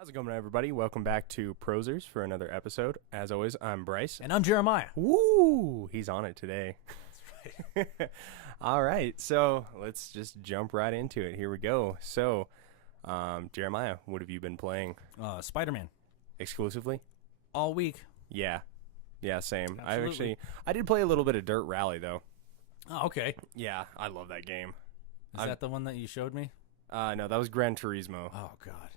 How's it going, everybody? Welcome back to Prosers for another episode. As always, I'm Bryce. And I'm Jeremiah. Woo! He's on it today. That's right. All right, so let's just jump right into it. Here we go. So, Jeremiah, what have you been playing? Spider-Man. Exclusively? All week. Yeah, same. Absolutely. I did play a little bit of Dirt Rally, though. Oh, okay. Yeah, I love that game. Is that the one that you showed me? No, that was Gran Turismo. Oh, God.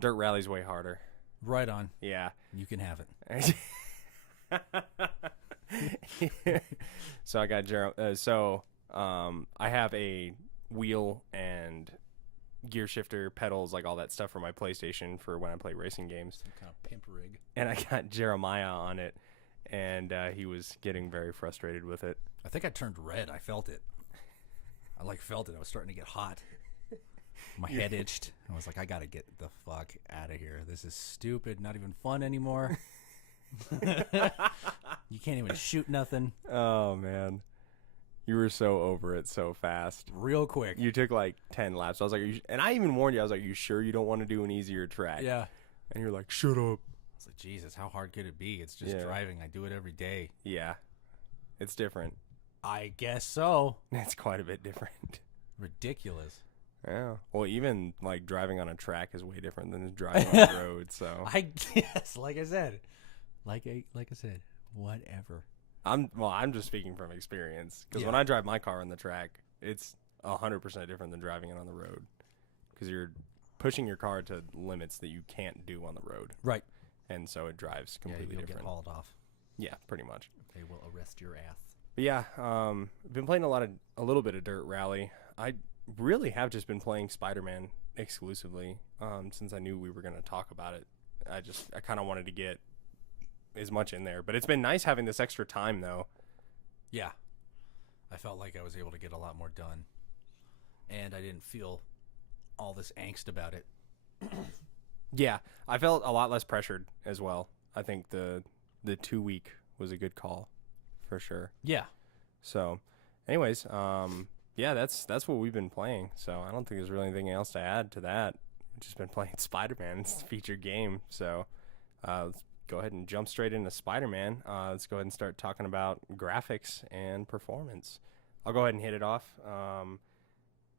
Dirt Rally's way harder. Right on. Yeah. You can have it. So I got I have a wheel and gear shifter, pedals, like all that stuff for my PlayStation for when I play racing games. Some kind of pimp rig. And I got Jeremiah on it, and he was getting very frustrated with it. I think I turned red. I felt it. I felt it. I was starting to get hot. My head itched. I was like, I gotta get the fuck out of here. This is stupid. Not even fun anymore. You can't even shoot nothing. Oh, man. You were so over it so fast. Real quick. You took like 10 laps. I was like, and I even warned you. I was like, you sure you don't want to do an easier track? Yeah. And you're like, shut up. I was like, Jesus, how hard could it be? It's just driving. I do it every day. Yeah. It's different. I guess so. It's quite a bit different. Ridiculous. Yeah. Well, even like driving on a track is way different than driving on the road. So I guess, like I said, whatever. I'm just speaking from experience because when I drive my car on the track, it's 100% different than driving it on the road because you're pushing your car to limits that you can't do on the road. Right. And so it drives completely you'll different. Get hauled off. Yeah, pretty much. They will arrest your ass. But yeah, been playing a little bit of Dirt Rally. I really have just been playing Spider-Man exclusively since I knew we were going to talk about it. I kind of wanted to get as much in there, but it's been nice having this extra time though. Yeah, I felt like I was able to get a lot more done, and I didn't feel all this angst about it. Yeah, I felt a lot less pressured as well. I think the 2 week was a good call for sure. Yeah. So, anyways, yeah, that's what we've been playing. So I don't think there's really anything else to add to that. We've just been playing Spider-Man. It's the featured game. So let's go ahead and jump straight into Spider-Man. Let's go ahead and start talking about graphics and performance. I'll go ahead and hit it off.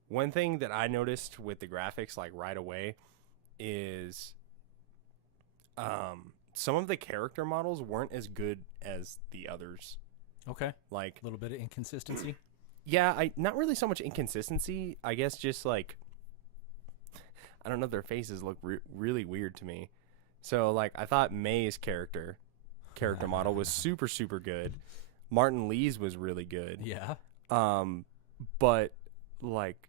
One thing that I noticed with the graphics like right away is some of the character models weren't as good as the others. Okay. Like a little bit of inconsistency. Yeah, not really so much inconsistency. I guess just like, I don't know, their faces look really weird to me. So like, I thought May's character model was super, super good. Martin Lee's was really good. Yeah. But like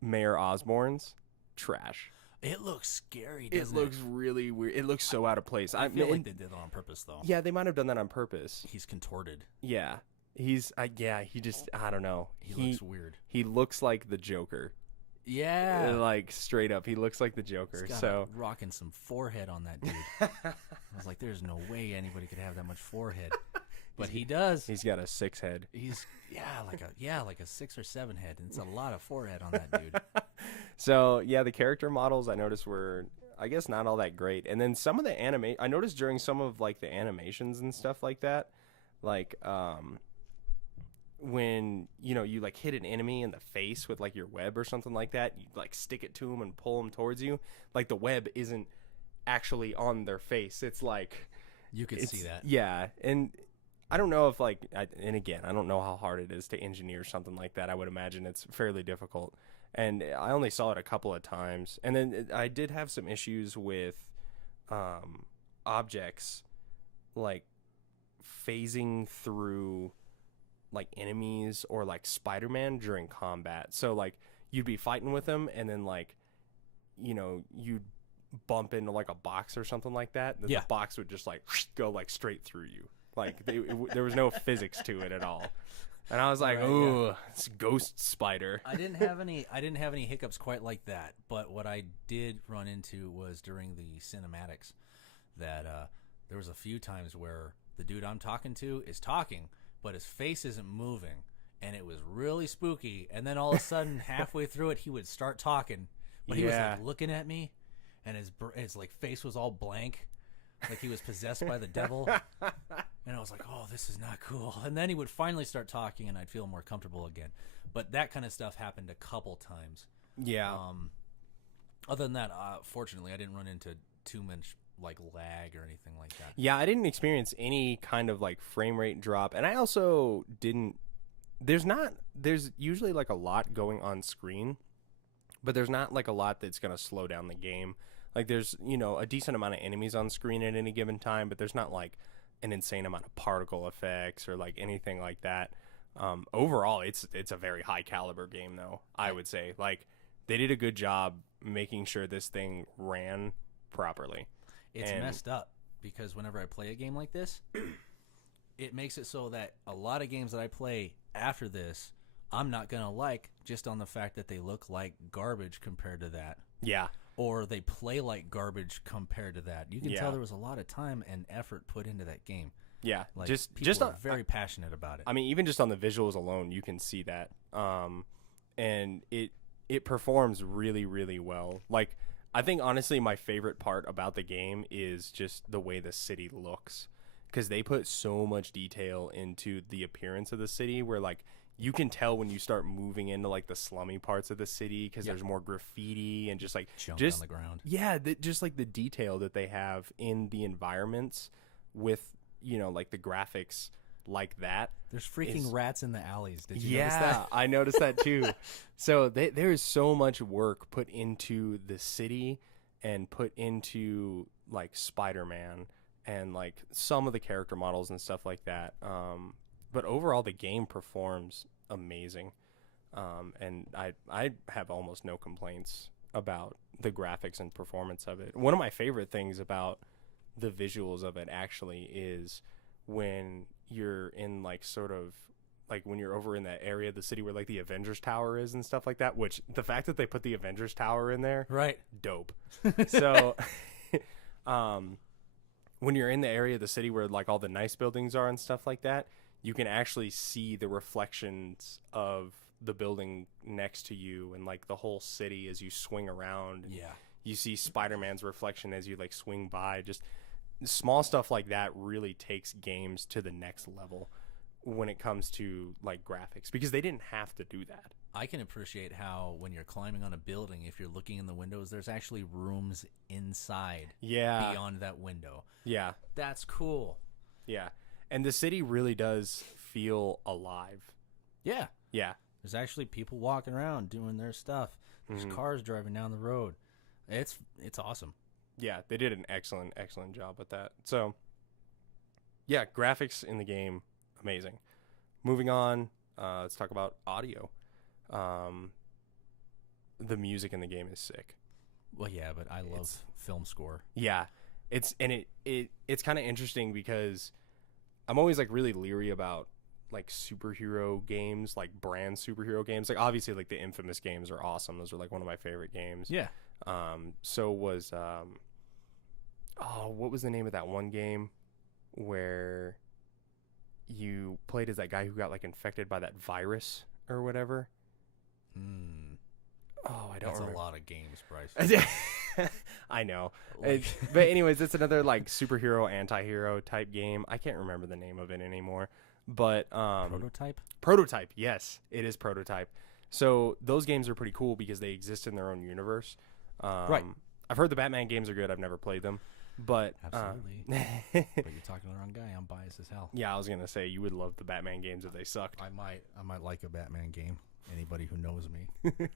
Mayor Osborn's trash. It looks scary, doesn't it? Looks really weird. It looks so out of place. I feel like they did that on purpose, though. Yeah, they might have done that on purpose. He's contorted. Yeah. He just, I don't know. He looks weird. He looks like the Joker. Yeah. Like, straight up, he looks like the Joker. He's got rocking some forehead on that dude. I was like, there's no way anybody could have that much forehead. But he does. He's got a 6 head. He's, like a 6 or 7 head. And it's a lot of forehead on that dude. So, yeah, the character models I noticed were, I guess, not all that great. And then some of the I noticed during some of, like, the animations and stuff like that, like, when, you like hit an enemy in the face with like your web or something like that, you like stick it to them and pull them towards you. Like the web isn't actually on their face. It's like you could see that. Yeah, and I don't know if and again, I don't know how hard it is to engineer something like that. I would imagine it's fairly difficult. And I only saw it a couple of times. And then I did have some issues with objects like phasing through like enemies or like Spider-Man during combat. So like you'd be fighting with them and then like, you'd bump into like a box or something like that. Then the box would just like go like straight through you. Like there was no physics to it at all. And I was like, "Ooh, it's Ghost Spider." I didn't have any hiccups quite like that. But what I did run into was during the cinematics that there was a few times where the dude I'm talking to is talking, but his face isn't moving, and it was really spooky. And then all of a sudden, halfway through it, he would start talking, but he was like looking at me, and his like face was all blank, like he was possessed by the devil. And I was like, oh, this is not cool. And then he would finally start talking, and I'd feel more comfortable again. But that kind of stuff happened a couple times. Yeah. Other than that, fortunately, I didn't run into too much like lag or anything like that. Yeah, I didn't experience any kind of like frame rate drop, and I also didn't. There's usually like a lot going on screen, but there's not like a lot that's gonna slow down the game. Like there's a decent amount of enemies on screen at any given time, but there's not like an insane amount of particle effects or like anything like that. Overall, it's a very high caliber game though. I would say like they did a good job making sure this thing ran properly. It's messed up because whenever I play a game like this, it makes it so that a lot of games that I play after this, I'm not going to like just on the fact that they look like garbage compared to that. Yeah. Or they play like garbage compared to that. You can tell there was a lot of time and effort put into that game. Yeah. Like, people are very passionate about it. I mean, even just on the visuals alone, you can see that. And it performs really, really well. Like, I think, honestly, my favorite part about the game is just the way the city looks. Because they put so much detail into the appearance of the city where, like, you can tell when you start moving into, like, the slummy parts of the city because there's more graffiti and just, like... Junk on the ground. Yeah, just, like, the detail that they have in the environments with, like, the graphics like that. There's freaking rats in the alleys. Did you notice that? Yeah, I noticed that too. So there is so much work put into the city and put into like Spider-Man and like some of the character models and stuff like that. But overall, the game performs amazing. And I have almost no complaints about the graphics and performance of it. One of my favorite things about the visuals of it actually is when you're in like sort of like when you're over in that area of the city where like the Avengers Tower is and stuff like that, which the fact that they put the Avengers Tower in there, right, dope. So when you're in the area of the city where like all the nice buildings are and stuff like that, you can actually see the reflections of the building next to you and like the whole city as you swing around. Yeah, you see Spider-Man's reflection as you like swing by. Just small stuff like that really takes games to the next level when it comes to like graphics, because they didn't have to do that. I can appreciate how when you're climbing on a building, if you're looking in the windows, there's actually rooms inside beyond that window. Yeah. That's cool. Yeah. And the city really does feel alive. Yeah. Yeah. There's actually people walking around doing their stuff. There's cars driving down the road. It's awesome. Yeah, they did an excellent job with that. So, yeah, graphics in the game, amazing. Moving on, let's talk about audio. The music in the game is sick. Well, yeah, but I love film score. Yeah, it's kind of interesting because I'm always like really leery about like superhero games, like brand superhero games. Like obviously, like the Infamous games are awesome. Those are like one of my favorite games. Yeah. So was what was the name of that one game where you played as that guy who got like infected by that virus or whatever? Oh, I don't remember. That's a lot of games, Bryce. I know. But anyways, it's another like superhero anti-hero type game. I can't remember the name of it anymore. But Prototype? Prototype, yes. It is Prototype. So those games are pretty cool because they exist in their own universe. Right. I've heard the Batman games are good. I've never played them. But absolutely. But you're talking to the wrong guy. I'm biased as hell. Yeah, I was gonna say you would love the Batman games if they sucked. I might like a Batman game. Anybody who knows me.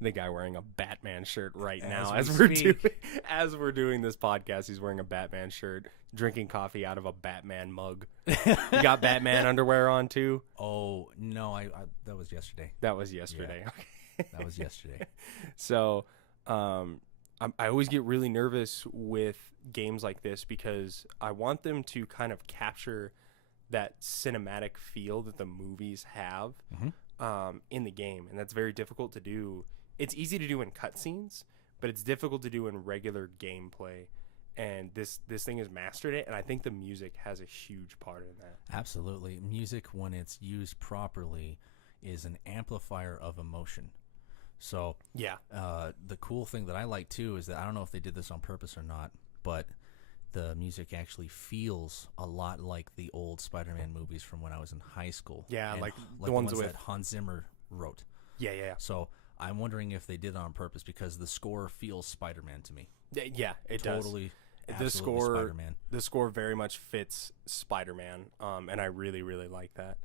The guy wearing a Batman shirt right now as we're doing this podcast, he's wearing a Batman shirt, drinking coffee out of a Batman mug. You got Batman underwear on too? Oh no, I that was yesterday. That was yesterday. Yeah. That was yesterday. So, I always get really nervous with games like this because I want them to kind of capture that cinematic feel that the movies have in the game, and that's very difficult to do. It's easy to do in cutscenes, but it's difficult to do in regular gameplay. And this thing has mastered it, and I think the music has a huge part in that. Absolutely. Music, when it's used properly, is an amplifier of emotion. So Yeah. the cool thing that I like too is that I don't know if they did this on purpose or not, but the music actually feels a lot like the old Spider-Man movies from when I was in high school. Yeah, And like the the ones with that Hans Zimmer wrote. yeah. So I'm wondering if they did it on purpose because the score feels Spider-Man to me. Yeah, it does. Totally, The absolutely score, Spider-Man. the score very much fits Spider-Man, and I really, really like that.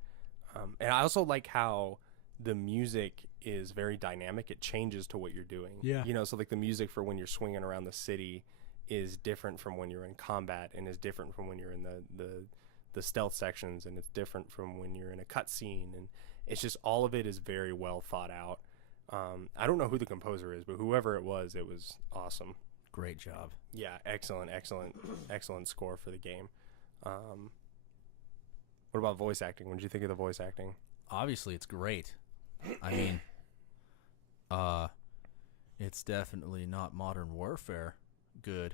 And I also like how the music is very dynamic. It changes to what you're doing. Yeah. You know, so like the music for when you're swinging around the city is different from when you're in combat, and is different from when you're in the stealth sections, and it's different from when you're in a cutscene, and it's just all of it is very well thought out. I don't know who the composer is, but whoever it was awesome. Great job. Yeah, excellent score for the game. What about voice acting? What did you think of the voice acting? Obviously, it's great. I mean, it's definitely not Modern Warfare good.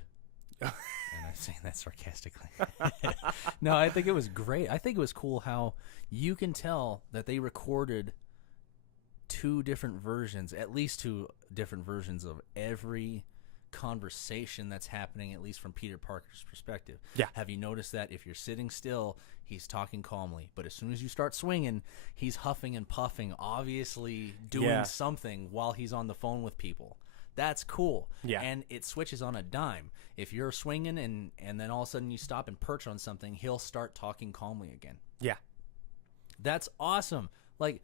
And I'm saying that sarcastically. No, I think it was great. I think it was cool how you can tell that they recorded two different versions, at least two different versions of every conversation that's happening, at least from Peter Parker's perspective. Yeah. Have you noticed that if you're sitting still, he's talking calmly, but as soon as you start swinging, he's huffing and puffing, obviously doing something while he's on the phone with people. That's cool. Yeah. And it switches on a dime. If you're swinging and then all of a sudden you stop and perch on something, he'll start talking calmly again. Yeah. That's awesome. Like,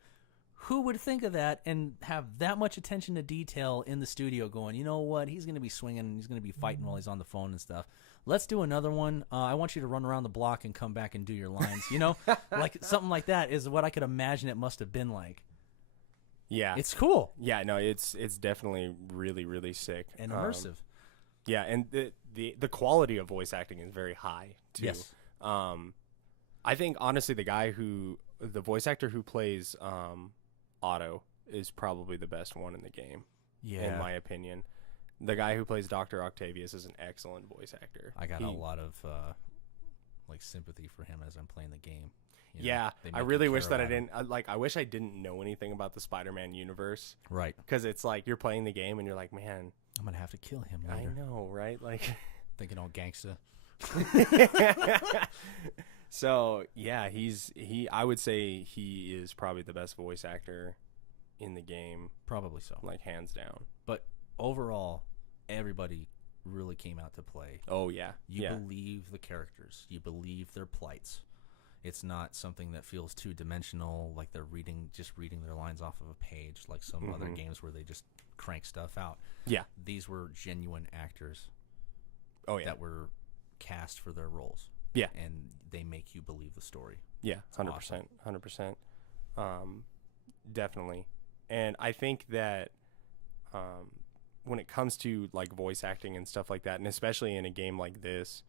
who would think of that and have that much attention to detail in the studio going, you know what, he's going to be swinging and he's going to be fighting while he's on the phone and stuff. Let's do another one. I want you to run around the block and come back and do your lines. You know, like something like that is what I could imagine it must have been like. Yeah. It's cool. Yeah, no, it's definitely really, really sick. And immersive. Yeah, and the quality of voice acting is very high, too. Yes. I think, honestly, the voice actor who plays Otto is probably the best one in the game, in my opinion. The guy who plays Dr. Octavius is an excellent voice actor. I got a lot of like sympathy for him as I'm playing the game. You know, yeah, they I make really you wish care that I about him. didn't. I wish I didn't know anything about the Spider-Man universe, Right. because it's like you're playing the game and you're like, man, I'm going to have to kill him I later. know, right? Like, Thinking all gangsta. so yeah, I would say he is probably the best voice actor in the game, Probably so. like hands down. But overall, everybody really came out to play. Oh yeah, You yeah, believe the characters. You believe their plights. It's not something that feels too dimensional, like they're just reading their lines off of a page, like some other games where they just crank stuff out. yeah. These were genuine actors Oh yeah, that were cast for their roles. Yeah. And they make you believe the story. yeah, awesome. 100%. Definitely. And I think that when it comes to like voice acting and stuff like that, and especially in a game like this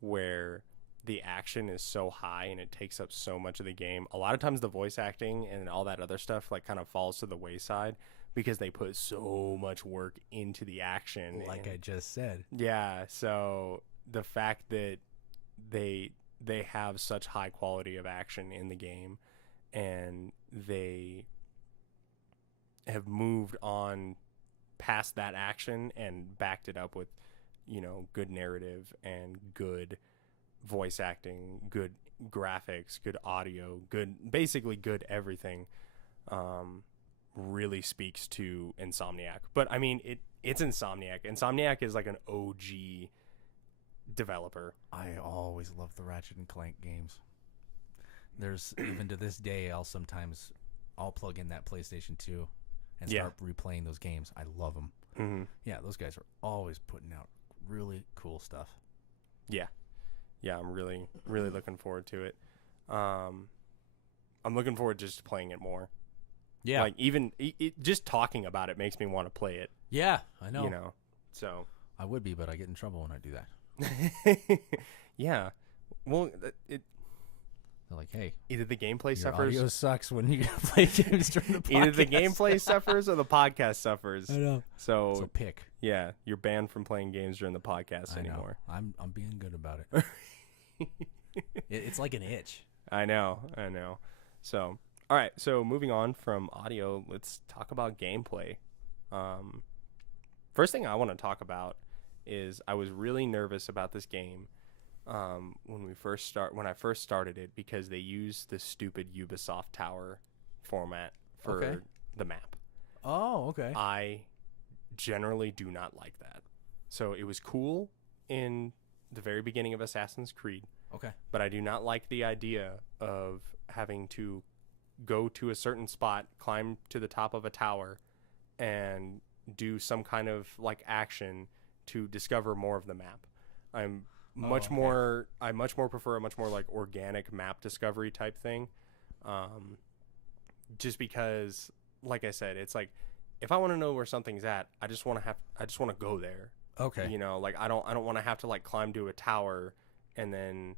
where the action is so high and it takes up so much of the game, a lot of times the voice acting and all that other stuff like kind of falls to the wayside because they put so much work into the action. Like and, I just said. yeah, so the fact that they have such high quality of action in the game, and they have moved on past that action and backed it up with, you know, good narrative and good voice acting, good graphics, good audio, basically good everything, really speaks to Insomniac. But I mean, it's Insomniac. Insomniac is like an OG developer. I always love the Ratchet and Clank games. There's even to this day, I'll plug in that PlayStation 2 and start replaying those games. I love them. Mm-hmm. Yeah, those guys are always putting out really cool stuff. Yeah, I'm really, really looking forward to it. I'm looking forward just to playing it more. Yeah, like even just talking about it makes me want to play it. yeah, I know. You know, so I would be, but I get in trouble when I do that. yeah. Well, They're like, "Hey, either the gameplay your suffers, audio sucks when you play games during the podcast." either the gameplay suffers or the podcast suffers. I know. So So pick. yeah, you're banned from playing games during the podcast I know. anymore. I'm being good about it. It's like an itch. I know. So, all right. So moving on from audio, let's talk about gameplay. Um, First thing I want to talk about is I was really nervous about this game when I first started it because they used the stupid Ubisoft Tower format for Okay. the map. Oh, okay. I generally do not like that. So it was cool in the very beginning of Assassin's Creed, Okay. but I do not like the idea of having to go to a certain spot, climb to the top of a tower, and do some kind of like action to discover more of the map. I'm much okay. more I much more prefer a much more like organic map discovery type thing. Just because like I said, it's like if I want to know where something's at, I just want to go there. Okay. You know, like I don't want to have to like climb to a tower and then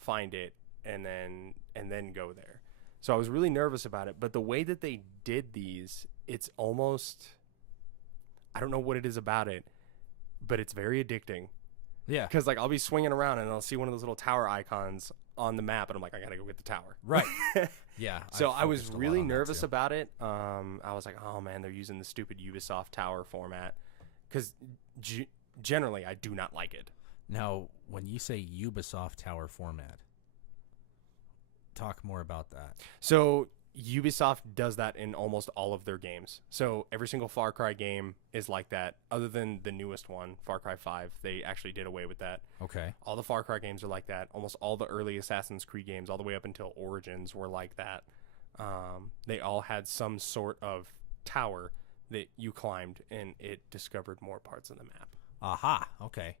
find it and then go there. So I was really nervous about it, but the way that they did these, it's almost, I don't know what it is about it, but it's very addicting. Yeah. Because like I'll be swinging around and I'll see one of those little tower icons on the map, and I'm like, I gotta go get the tower. Right. Yeah. So I was focused a lot really on that, nervous too. about it. I was like, oh man, they're using the stupid Ubisoft Tower format. Because generally, I do not like it. Now, when you say Ubisoft Tower format, talk more about that. So Ubisoft does that in almost all of their games. So every single Far Cry game is like that, other than the newest one, Far Cry 5. They actually did away with that. Okay. All the Far Cry games are like that. Almost all the early Assassin's Creed games, all the way up until Origins, were like that. They all had some sort of tower that you climbed, and it discovered more parts of the map. Aha. Okay.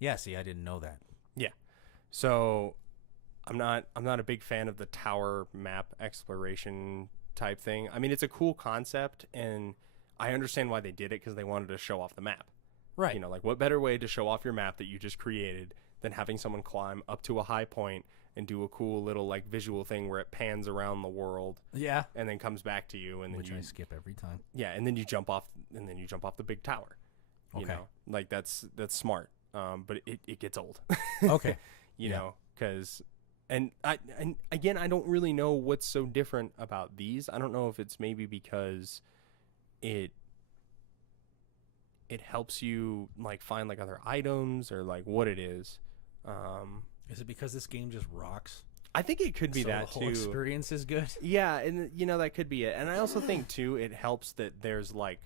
Yeah. See, I didn't know that. Yeah. So I'm not a big fan of the tower map exploration type thing. I mean, it's a cool concept, and I understand why they did it because they wanted to show off the map. Right. You know, like what better way to show off your map that you just created than having someone climb up to a high point and do a cool little like visual thing where it pans around the world Yeah. and then comes back to you, and then Which you I skip every time. yeah, and then you jump off the big tower. You Okay. know, like that's smart. But it gets old. Okay. You Yeah. know, because and again, I don't really know what's so different about these. I don't know if it's maybe because it helps you like find like other items or like what it is. Is it because this game just rocks? I think it could be So that the whole too. experience is good. Yeah, and you know that could be it. And I also think too it helps that there's like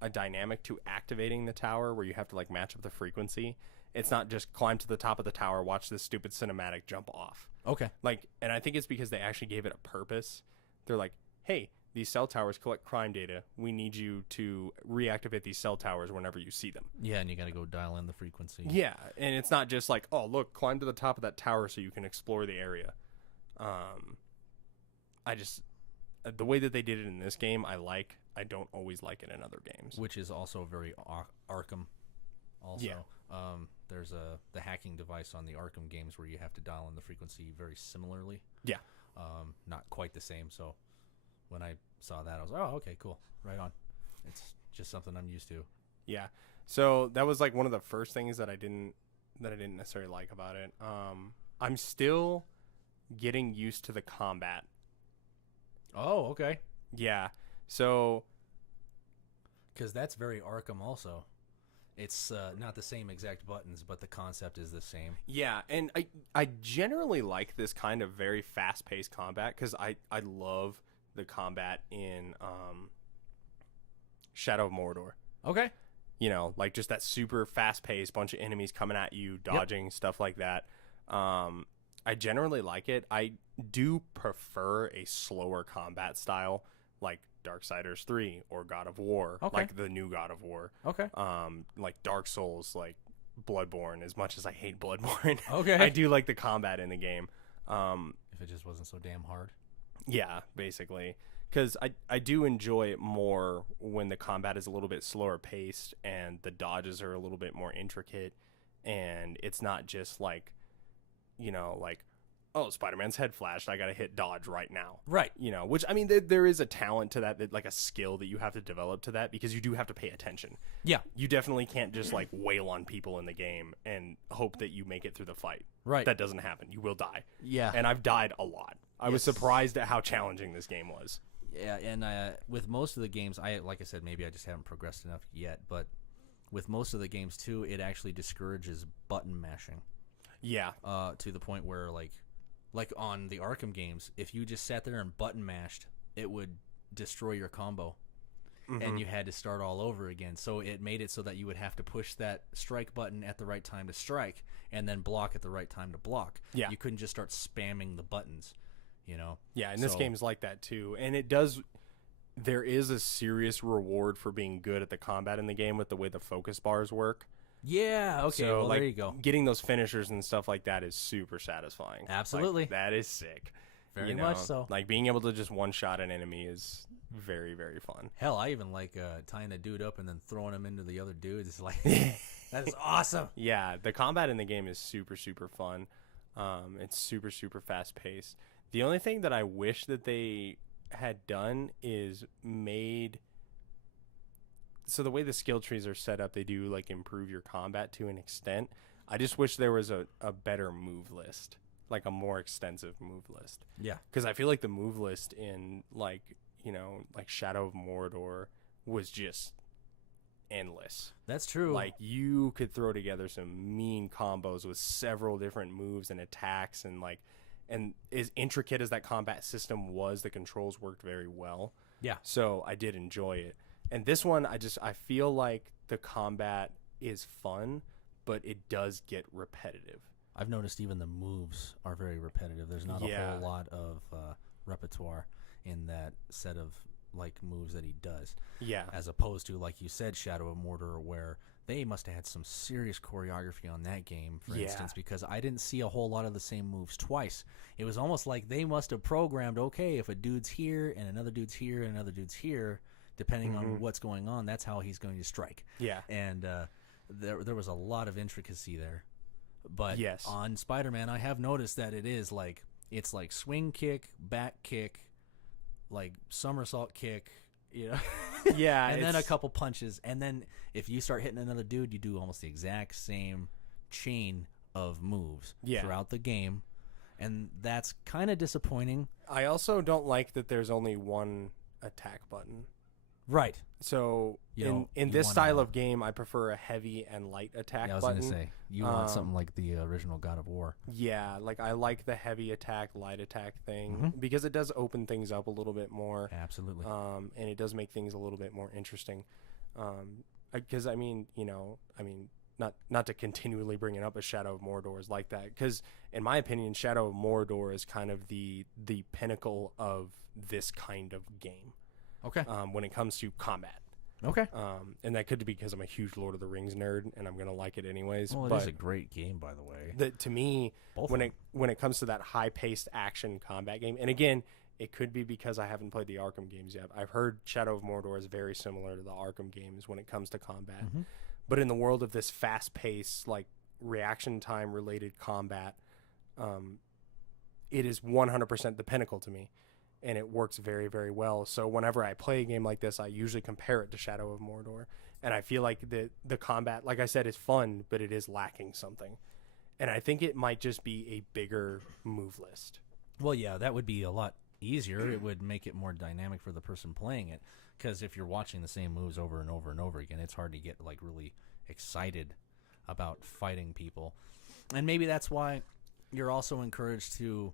a dynamic to activating the tower where you have to like match up the frequency. It's not just climb to the top of the tower, watch this stupid cinematic, jump off. Okay. Like, and I think it's because they actually gave it a purpose. They're like, hey, these cell towers collect crime data. We need you to reactivate these cell towers whenever you see them. Yeah, and you got to go dial in the frequency. Yeah, and it's not just like, oh, look, climb to the top of that tower so you can explore the area. I just, the way that they did it in this game, I like. I don't always like it in other games. Which is also very Arkham. Also, Yeah. There's the hacking device on the Arkham games where you have to dial in the frequency very similarly. Yeah. Not quite the same. So when I saw that, I was like, oh, okay, cool, right on. It's just something I'm used to. Yeah. So that was like one of the first things that I didn't necessarily like about it. I'm still getting used to the combat. Oh, okay. Yeah. So Because that's very Arkham also. It's not the same exact buttons, but the concept is the same. yeah, and I generally like this kind of very fast-paced combat because I love the combat in Shadow of Mordor. Okay. You know, like just that super fast-paced bunch of enemies coming at you, dodging, stuff like that. I generally like it. I do prefer a slower combat style like Darksiders 3 or God of War, Okay. like the new God of War. Okay. Like Dark Souls, like Bloodborne. As much as I hate Bloodborne, Okay. I do like the combat in the game. If it just wasn't so damn hard. Yeah, basically. Because I do enjoy it more when the combat is a little bit slower paced and the dodges are a little bit more intricate and it's not just like, you know, like, oh, Spider-Man's head flashed, I gotta hit dodge right now. Right. You know, which, I mean, there is a talent to that, like a skill that you have to develop to that because you do have to pay attention. Yeah. You definitely can't just like wail on people in the game and hope that you make it through the fight. Right. That doesn't happen. You will die. Yeah. And I've died a lot. I was Yes. surprised at how challenging this game was. Yeah, and with most of the games, like I said, maybe I just haven't progressed enough yet. But with most of the games too, it actually discourages button mashing. Yeah. To the point where like on the Arkham games, if you just sat there and button mashed, it would destroy your combo, and you had to start all over again. So it made it so that you would have to push that strike button at the right time to strike, and then block at the right time to block. Yeah. You couldn't just start spamming the buttons, you know? Yeah, and this game's like that too. And there is a serious reward for being good at the combat in the game with the way the focus bars work. Yeah, okay, So, well, like, there you go. getting those finishers and stuff like that is super satisfying. Absolutely. Like, that is sick. Very much so. Like, being able to just one-shot an enemy is very, very fun. Hell, I even like tying a dude up and then throwing him into the other dudes. It's like, that is awesome. Yeah, the combat in the game is super, super fun. It's super, super fast-paced. The only thing that I wish that they had done is made... So the way the skill trees are set up, they do, like, improve your combat to an extent. I just wish there was a better move list. Like, a more extensive move list. Yeah. Because I feel like the move list in, like, you know, like Shadow of Mordor was just endless. That's true. Like, you could throw together some mean combos with several different moves and attacks, and like, and as intricate as that combat system was, the controls worked very well. Yeah. So I did enjoy it. And this one, I feel like the combat is fun, but it does get repetitive. I've noticed even the moves are very repetitive. There's not a whole lot of repertoire in that set of like moves that he does. Yeah. As opposed to, like you said, Shadow of Mordor, where they must have had some serious choreography on that game, for instance, because I didn't see a whole lot of the same moves twice. It was almost like they must have programmed, okay, if a dude's here and another dude's here and another dude's here, depending on what's going on, that's how he's going to strike. Yeah. And there was a lot of intricacy there. But yes. on Spider-Man, I have noticed that it's like swing kick, back kick, like somersault kick, you know. Yeah. And then a couple punches, and then if you start hitting another dude, you do almost the exact same chain of moves throughout the game, and that's kind of disappointing. I also don't like that there's only one attack button. Right. So in this style of game, I prefer a heavy and light attack button. I was going to say, you want something like the original God of War. Yeah, like I like the heavy attack, light attack thing because it does open things up a little bit more. Absolutely. And it does make things a little bit more interesting. Because not to continually bring it up, as Shadow of Mordor is like that. Because in my opinion, Shadow of Mordor is kind of the pinnacle of this kind of game. Okay. When it comes to combat. Okay. And that could be because I'm a huge Lord of the Rings nerd, and I'm gonna like it anyways. Well, it is a great game, by the way. To me, when it comes to that high-paced action combat game, and again, it could be because I haven't played the Arkham games yet. I've heard Shadow of Mordor is very similar to the Arkham games when it comes to combat. But in the world of this fast-paced, like reaction time related combat, it is 100% the pinnacle to me. And it works very, very well. So whenever I play a game like this, I usually compare it to Shadow of Mordor. And I feel like the combat, like I said, is fun, but it is lacking something. And I think it might just be a bigger move list. Well, yeah, that would be a lot easier. It would make it more dynamic for the person playing it. Because if you're watching the same moves over and over and over again, it's hard to get like really excited about fighting people. And maybe that's why you're also encouraged to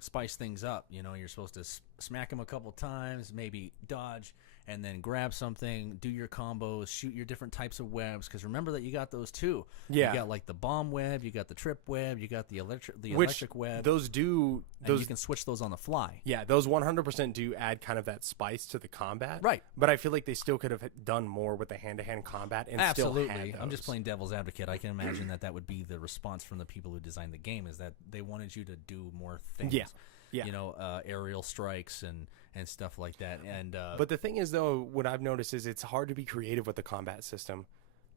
spice things up. You know, you're supposed to smack him a couple times, maybe dodge, and then grab something, do your combos, shoot your different types of webs, because remember that you got those too. Yeah. You got like the bomb web, you got the trip web, you got the electric web. Those do... And you can switch those on the fly. Yeah, those 100% do add kind of that spice to the combat. Right. But I feel like they still could have done more with the hand-to-hand combat and Absolutely. still had those. I'm just playing devil's advocate. I can imagine that would be the response from the people who designed the game, is that they wanted you to do more things. Yeah. Yeah. You know, aerial strikes and stuff like that. And but the thing is, though, what I've noticed is it's hard to be creative with the combat system.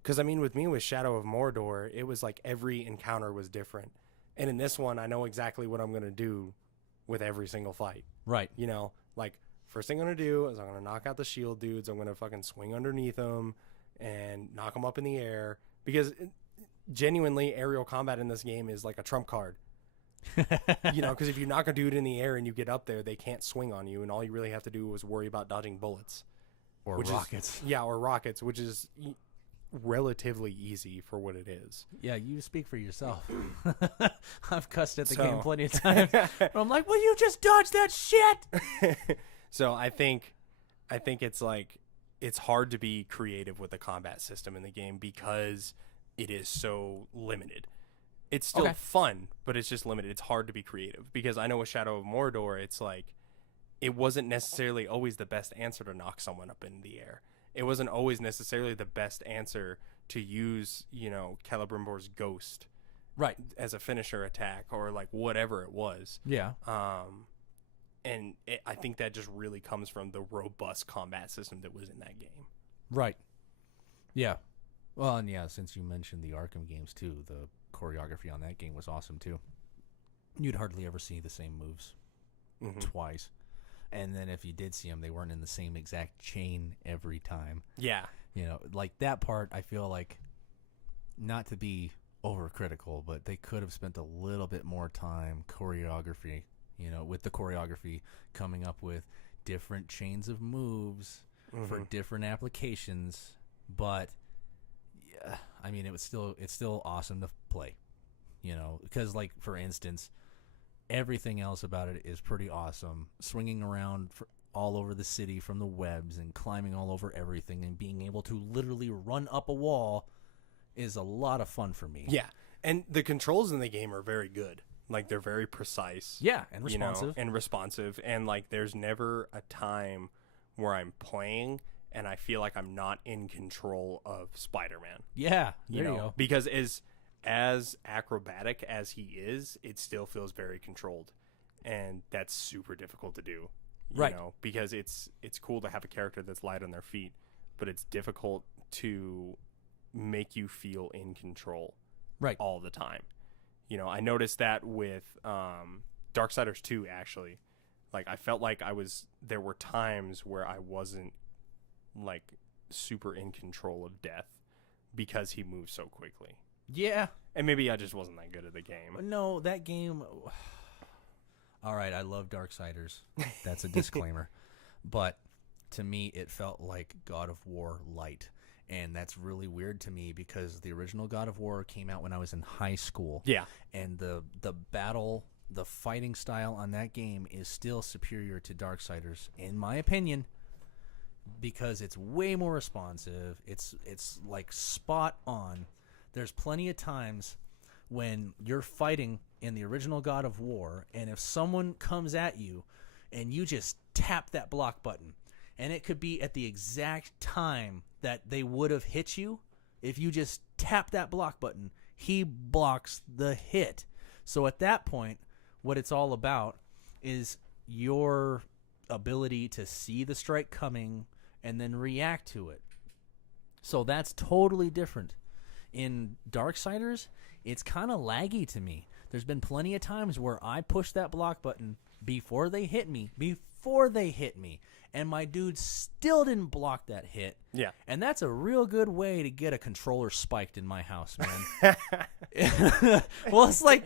Because, I mean, with me with Shadow of Mordor, it was like every encounter was different. And in this one, I know exactly what I'm going to do with every single fight. Right. You know, like, first thing I'm going to do is I'm going to knock out the shield dudes. I'm going to fucking swing underneath them and knock them up in the air. Because genuinely, aerial combat in this game is like a trump card. You know, because if you're not going to do it in the air and you get up there, they can't swing on you, and all you really have to do is worry about dodging bullets. Or rockets. Or rockets, which is relatively easy for what it is. Yeah, you speak for yourself. I've cussed at the game plenty of times. I'm like, will you just dodge that shit? So I think it's like, it's hard to be creative with the combat system in the game because it is so limited. It's still fun, but it's just limited. It's hard to be creative because I know with Shadow of Mordor, it's like, it wasn't necessarily always the best answer to knock someone up in the air. It wasn't always necessarily the best answer to use, you know, Celebrimbor's ghost right as a finisher attack or like whatever it was. Yeah. And I think that just really comes from the robust combat system that was in that game. Right. Yeah. Well, and yeah, since you mentioned the Arkham games too, the choreography on that game was awesome too. You'd hardly ever see the same moves twice. And then if you did see them, they weren't in the same exact chain every time. Yeah. You know, like that part, I feel like, not to be overcritical, but they could have spent a little bit more time choreography, you know, with the choreography coming up with different chains of moves for different applications. But yeah, I mean, it's still awesome to play, you know, because like, for instance, everything else about it is pretty awesome. Swinging around all over the city from the webs and climbing all over everything and being able to literally run up a wall is a lot of fun for me. Yeah. And the controls in the game are very good. Like, they're very precise. Yeah, and responsive. You know, and responsive. And, like, there's never a time where I'm playing and I feel like I'm not in control of Spider-Man. Yeah, there you go. Because as acrobatic as he is, it still feels very controlled. And that's super difficult to do. You know, because it's cool to have a character that's light on their feet, but it's difficult to make you feel in control all the time. You know, I noticed that with Darksiders 2, actually. Like, I felt like there were times where I wasn't, like, super in control of Death because he moves so quickly. Yeah. And maybe I just wasn't that good at the game. No, that game... All right, I love Darksiders. That's a disclaimer. But to me, it felt like God of War light. And that's really weird to me because the original God of War came out when I was in high school. Yeah. And the fighting style on that game is still superior to Darksiders, in my opinion, because it's way more responsive. It's like spot on. There's plenty of times when you're fighting in the original God of War, and if someone comes at you and you just tap that block button, and it could be at the exact time that they would have hit you, if you just tap that block button, he blocks the hit. So at that point, what it's all about is your ability to see the strike coming and then react to it. So that's totally different. In Darksiders, it's kind of laggy to me. There's been plenty of times where I push that block button before they hit me, and my dude still didn't block that hit. Yeah. And that's a real good way to get a controller spiked in my house, man. Well, it's like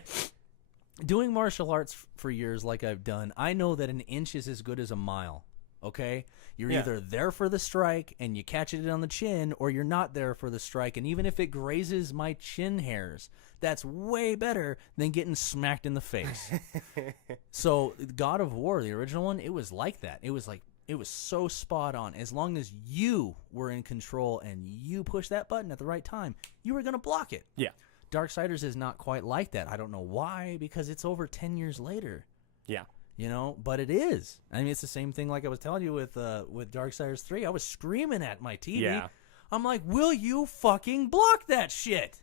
doing martial arts for years like I've done. I know that an inch is as good as a mile, okay? You're either there for the strike and you catch it on the chin, or you're not there for the strike, and even if it grazes my chin hairs, that's way better than getting smacked in the face. So God of War, the original one, it was like that. It was so spot on. As long as you were in control and you pushed that button at the right time, you were going to block it. Yeah. Darksiders is not quite like that. I don't know why, because it's over 10 years later. Yeah. You know, but it is. I mean, it's the same thing like I was telling you with Darksiders 3. I was screaming at my TV. Yeah. I'm like, will you fucking block that shit?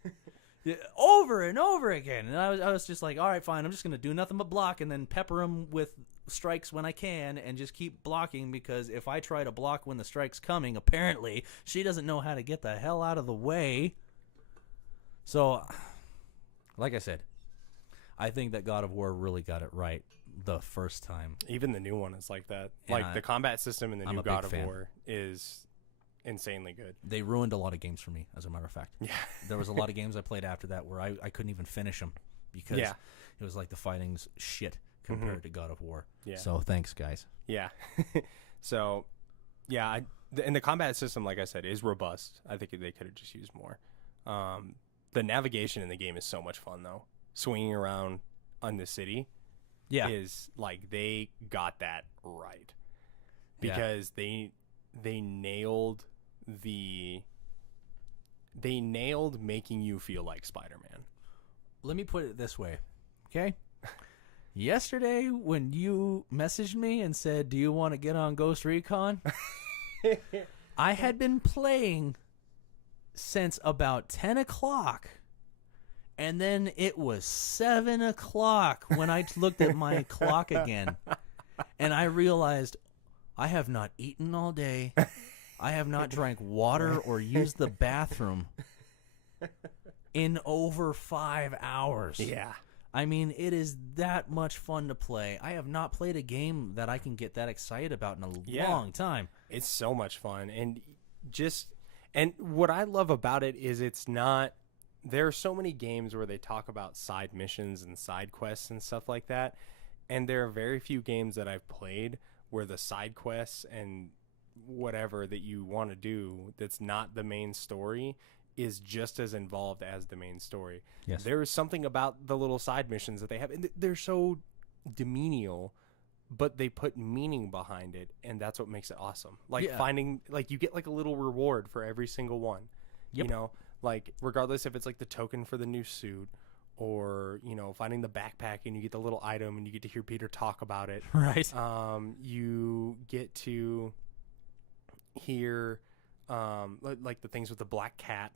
Over and over again. And I was just like, all right, fine. I'm just going to do nothing but block and then pepper them with strikes when I can and just keep blocking, because if I try to block when the strike's coming, apparently she doesn't know how to get the hell out of the way. So, like I said, I think that God of War really got it right the first time. Even the new one is like that. And like, the combat system in the I'm new a big God of fan. War is insanely good. They ruined a lot of games for me, as a matter of fact. Yeah. There was a lot of games I played after that where I couldn't even finish them because Yeah. it was like the fighting's shit compared to God of War. Yeah. So thanks, guys. Yeah. So, yeah, and the combat system, like I said, is robust. I think they could have just used more. The navigation in the game is so much fun, though. Swinging around on the city is like they got that right because they nailed making you feel like Spider-Man. Let me put it this way, okay? Yesterday, when you messaged me and said, "Do you want to get on Ghost Recon?" I had been playing since about 10 o'clock, and then it was 7 o'clock when I looked at my clock again, and I realized I have not eaten all day. I have not drank water or used the bathroom in over 5 hours. Yeah. I mean, it is that much fun to play. I have not played a game that I can get that excited about in a long time. It's so much fun. And what I love about it is it's not, there are so many games where they talk about side missions and side quests and stuff like that. And there are very few games that I've played where the side quests and whatever that you want to do that's not the main story is just as involved as the main story. Yes. There is something about the little side missions that they have, and they're so demenial, but they put meaning behind it, and that's what makes it awesome. Like finding, like you get like a little reward for every single one. Yep. You know, like regardless if it's like the token for the new suit or, you know, finding the backpack and you get the little item and you get to hear Peter talk about it. Right. You get to hear like the things with the black cat.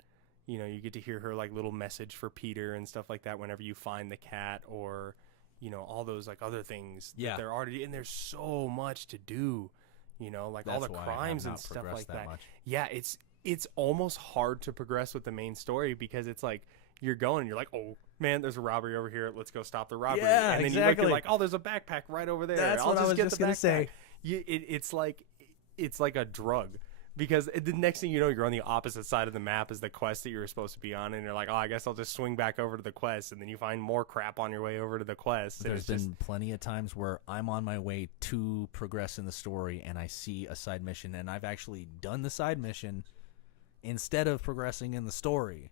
You know, you get to hear her like little message for Peter and stuff like that whenever you find the cat, or, you know, all those like other things that they're already, and there's so much to do, you know, like all the crimes and stuff like that. Yeah, it's almost hard to progress with the main story because it's like you're going and you're like, oh man, there's a robbery over here, let's go stop the robbery. Yeah, and then you look, you're like, oh, there's a backpack right over there. That's what I was just gonna say. It's like a drug. Because the next thing you know, you're on the opposite side of the map as the quest that you were supposed to be on, and you're like, oh, I guess I'll just swing back over to the quest, and then you find more crap on your way over to the quest. There's been plenty of times where I'm on my way to progress in the story, and I see a side mission, and I've actually done the side mission instead of progressing in the story.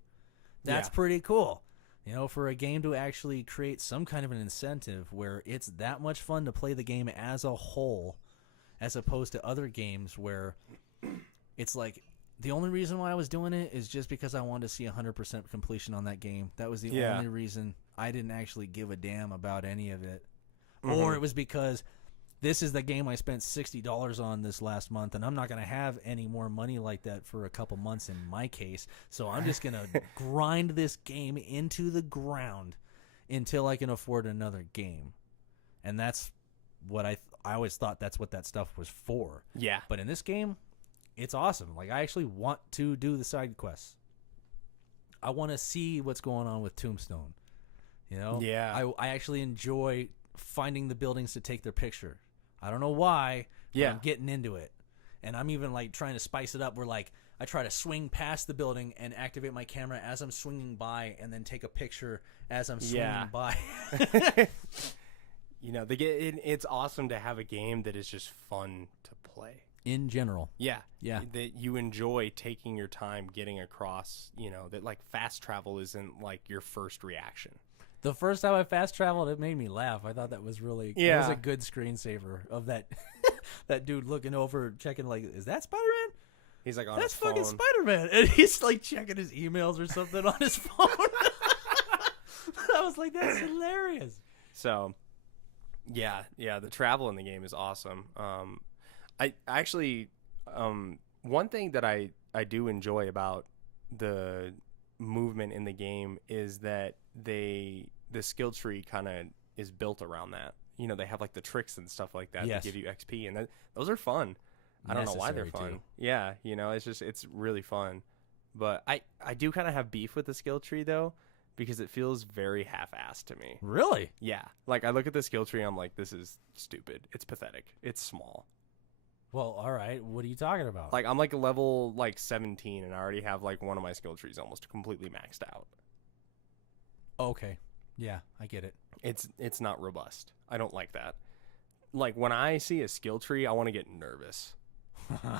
That's pretty cool. You know, for a game to actually create some kind of an incentive where it's that much fun to play the game as a whole, as opposed to other games where it's like the only reason why I was doing it is just because I wanted to see 100% completion on that game. That was the only reason. I didn't actually give a damn about any of it. Or it was because this is the game I spent $60 on this last month, and I'm not going to have any more money like that for a couple months in my case. So I'm just going to grind this game into the ground until I can afford another game. And that's what I always thought that's what that stuff was for. Yeah. But in this game, it's awesome. Like, I actually want to do the side quests. I want to see what's going on with Tombstone. You know? Yeah. I actually enjoy finding the buildings to take their picture. I don't know why, but I'm getting into it. And I'm even, like, trying to spice it up where, like, I try to swing past the building and activate my camera as I'm swinging by and then take a picture as I'm swinging by. You know, it's awesome to have a game that is just fun to play. In general. Yeah. Yeah. That you enjoy taking your time getting across, you know, that like fast travel isn't like your first reaction. The first time I fast traveled, it made me laugh. I thought that was really it was a good screensaver of that that dude looking over, checking like, is that Spider-Man? He's like on That's his phone. fucking Spider-Man. And he's like checking his emails or something on his phone. I was like, that's hilarious. So, yeah, the travel in the game is awesome. I actually, one thing that I do enjoy about the movement in the game is that the skill tree kind of is built around that. You know, they have like the tricks and stuff like that that give you XP, and those are fun. I don't know why they're fun. Too. Yeah, you know, it's really fun. But I do kind of have beef with the skill tree though, because it feels very half-assed to me. Really? Yeah. Like I look at the skill tree, I'm like, this is stupid. It's pathetic. It's small. Well, all right. What are you talking about? Like I'm like level like 17 and I already have like one of my skill trees almost completely maxed out. Okay. Yeah, I get it. It's not robust. I don't like that. Like when I see a skill tree, I want to get nervous.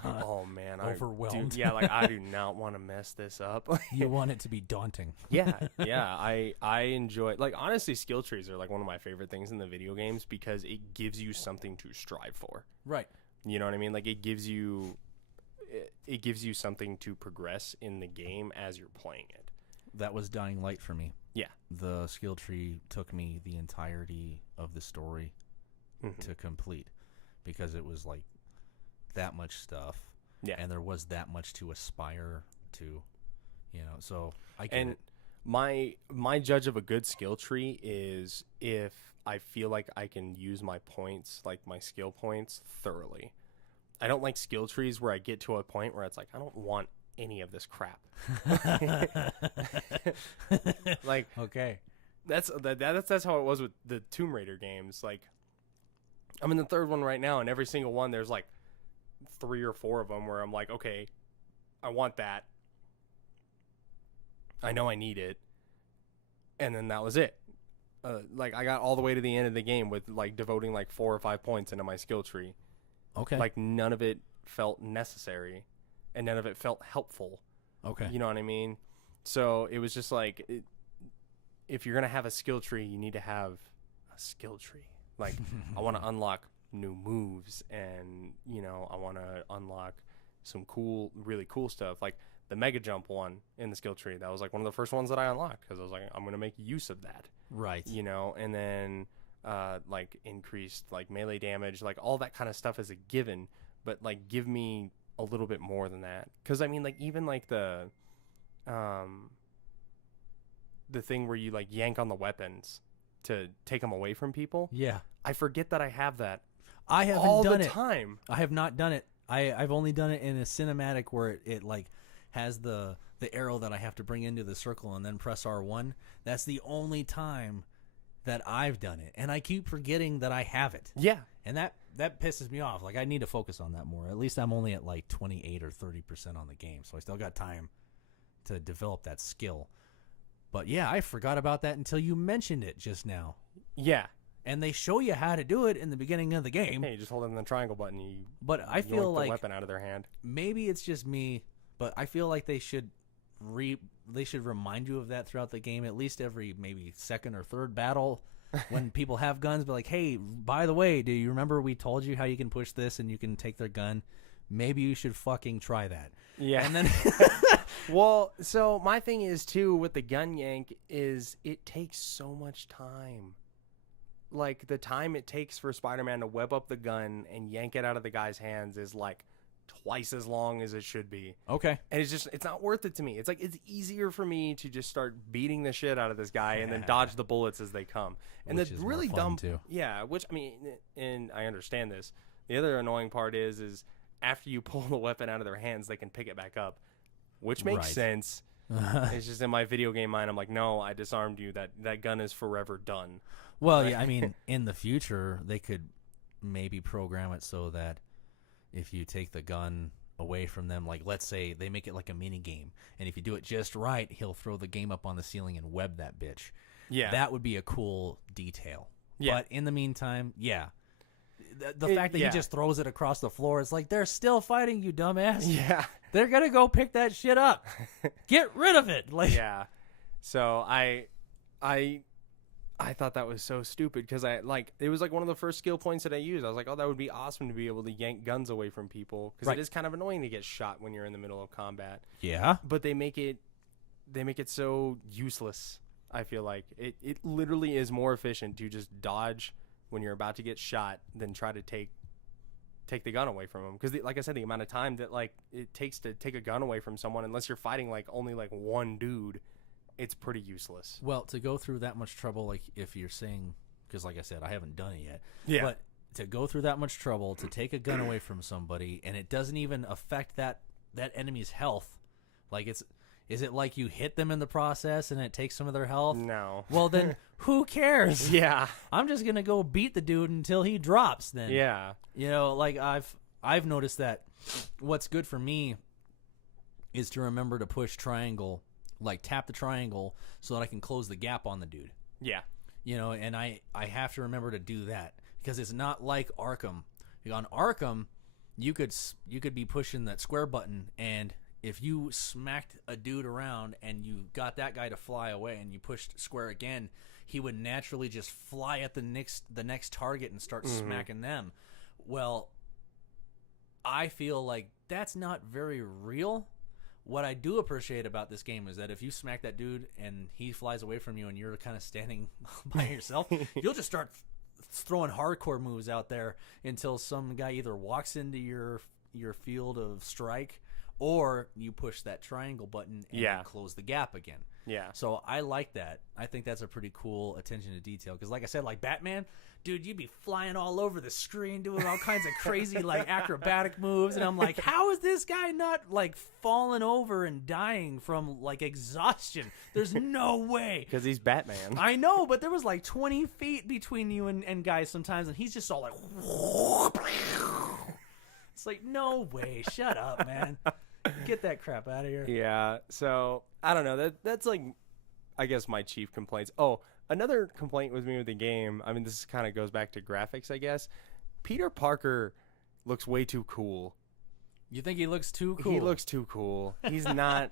Oh man, Overwhelmed. Yeah, like I do not want to mess this up. You want it to be daunting. Yeah. I enjoy, like, honestly, skill trees are like one of my favorite things in the video games because it gives you something to strive for. Right. You know what I mean? Like it gives you something to progress in the game as you're playing it. That was Dying Light for me. Yeah. The skill tree took me the entirety of the story to complete because it was like that much stuff. Yeah. And there was that much to aspire to, you know, so I get it. My judge of a good skill tree is if I feel like I can use my points, like my skill points, thoroughly. I don't like skill trees where I get to a point where it's like, I don't want any of this crap. Like, okay. That's how it was with the Tomb Raider games. Like, I'm in the third one right now, and every single one, there's like 3 or 4 of them where I'm like, okay, I want that. I know I need it. And then that was it. Like, I got all the way to the end of the game with, like, devoting, like, 4 or 5 points into my skill tree. Okay. Like, none of it felt necessary, and none of it felt helpful. Okay. You know what I mean? So, it was just like, if you're going to have a skill tree, you need to have a skill tree. Like, I want to unlock new moves, and, you know, I want to unlock some cool, really cool stuff. Like, the Mega Jump one in the skill tree, that was, like, one of the first ones that I unlocked, because I was like, I'm going to make use of that. Right. You know, and then, like, increased, like, melee damage, like, all that kind of stuff is a given, but, like, give me a little bit more than that. Because, I mean, like, even, like, the thing where you, like, yank on the weapons to take them away from people. Yeah. I forget that I have that. I haven't all done the it. time. I have not done it. I've only done it in a cinematic where it like has the arrow that I have to bring into the circle and then press R1. That's the only time that I've done it, and I keep forgetting that I have it. Yeah. And that pisses me off. Like, I need to focus on that more. At least I'm only at like 28 or 30% on the game, so I still got time to develop that skill. But yeah, I forgot about that until you mentioned it just now. Yeah. And they show you how to do it in the beginning of the game. Hey, you just hold in the triangle button. But I feel yoink like the weapon out of their hand. Maybe it's just me, but I feel like they should remind you of that throughout the game, at least every maybe second or third battle when people have guns. But like, hey, by the way, do you remember we told you how you can push this and you can take their gun? Maybe you should fucking try that. Yeah. And then well, so my thing is too with the gun yank is it takes so much time. Like, the time it takes for Spider-Man to web up the gun and yank it out of the guy's hands is like twice as long as it should be. Okay. And it's not worth it to me. It's like, it's easier for me to just start beating the shit out of this guy and then dodge the bullets as they come. And which the is really more fun dumb too. Yeah, which, I mean, and I understand this. The other annoying part is after you pull the weapon out of their hands, they can pick it back up, which makes Right. sense. It's just in my video game mind, I'm like, no, I disarmed you. That gun is forever done. Well, yeah, I mean, in the future, they could maybe program it so that if you take the gun away from them, like, let's say they make it like a mini game, and if you do it just right, he'll throw the game up on the ceiling and web that bitch. Yeah. That would be a cool detail. Yeah. But in the meantime, yeah. The fact that he just throws it across the floor, it's like, they're still fighting, you dumbass. Yeah. They're going to go pick that shit up. Get rid of it. Like, Yeah. So I thought that was so stupid because it was like one of the first skill points that I used. I was like, oh, that would be awesome to be able to yank guns away from people because Right. it is kind of annoying to get shot when you're in the middle of combat. Yeah. But they make it so useless. I feel like it literally is more efficient to just dodge when you're about to get shot than try to take the gun away from them. Because like I said, the amount of time that like it takes to take a gun away from someone, unless you're fighting like only like one dude, it's pretty useless. Well, to go through that much trouble, like if you're saying, because like I said, I haven't done it yet. Yeah. But to go through that much trouble to take a gun away from somebody, and it doesn't even affect that enemy's health. Like, is it like you hit them in the process and it takes some of their health? No. Well, then who cares? Yeah. I'm just gonna go beat the dude until he drops. Then. Yeah. You know, like I've noticed that what's good for me is to remember to push triangle, like tap the triangle so that I can close the gap on the dude. Yeah. You know, and I have to remember to do that because it's not like Arkham. On Arkham, you could be pushing that square button, and if you smacked a dude around and you got that guy to fly away and you pushed square again, he would naturally just fly at the next target and start smacking them. Well, I feel like that's not very real. What I do appreciate about this game is that if you smack that dude and he flies away from you and you're kind of standing by yourself, you'll just start throwing hardcore moves out there until some guy either walks into your field of strike or you push that triangle button and close the gap again. Yeah. So I like that. I think that's a pretty cool attention to detail because, like I said, like Batman, dude, you'd be flying all over the screen doing all kinds of crazy like acrobatic moves, and I'm like, how is this guy not like falling over and dying from like exhaustion? There's no way. Because he's Batman. I know, but there was like 20 feet between you and guys sometimes, and he's just all like, it's like, no way. Shut up, man. Get that crap out of here. Yeah. So I don't know. That's like, I guess my chief complaints. Oh, another complaint with me with the game. I mean, this kind of goes back to graphics, I guess. Peter Parker looks way too cool. You think he looks too cool? He looks too cool. He's not.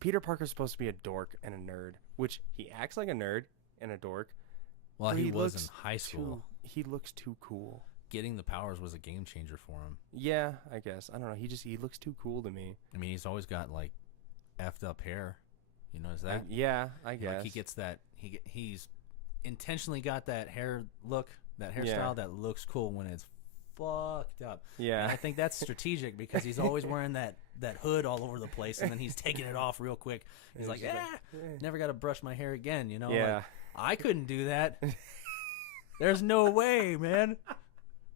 Peter Parker's supposed to be a dork and a nerd, which he acts like a nerd and a dork. Well, he was in high school. He looks too cool. Getting the powers was a game changer for him. Yeah, I guess. I don't know. He looks too cool to me. I mean, he's always got like effed up hair. You notice that? Yeah, I guess. Like he gets that. He's intentionally got that hair look, that hairstyle that looks cool when it's fucked up. Yeah. And I think that's strategic because he's always wearing that hood all over the place, and then he's taking it off real quick. He's like, never got to brush my hair again. You know? Yeah. Like, I couldn't do that. There's no way, man.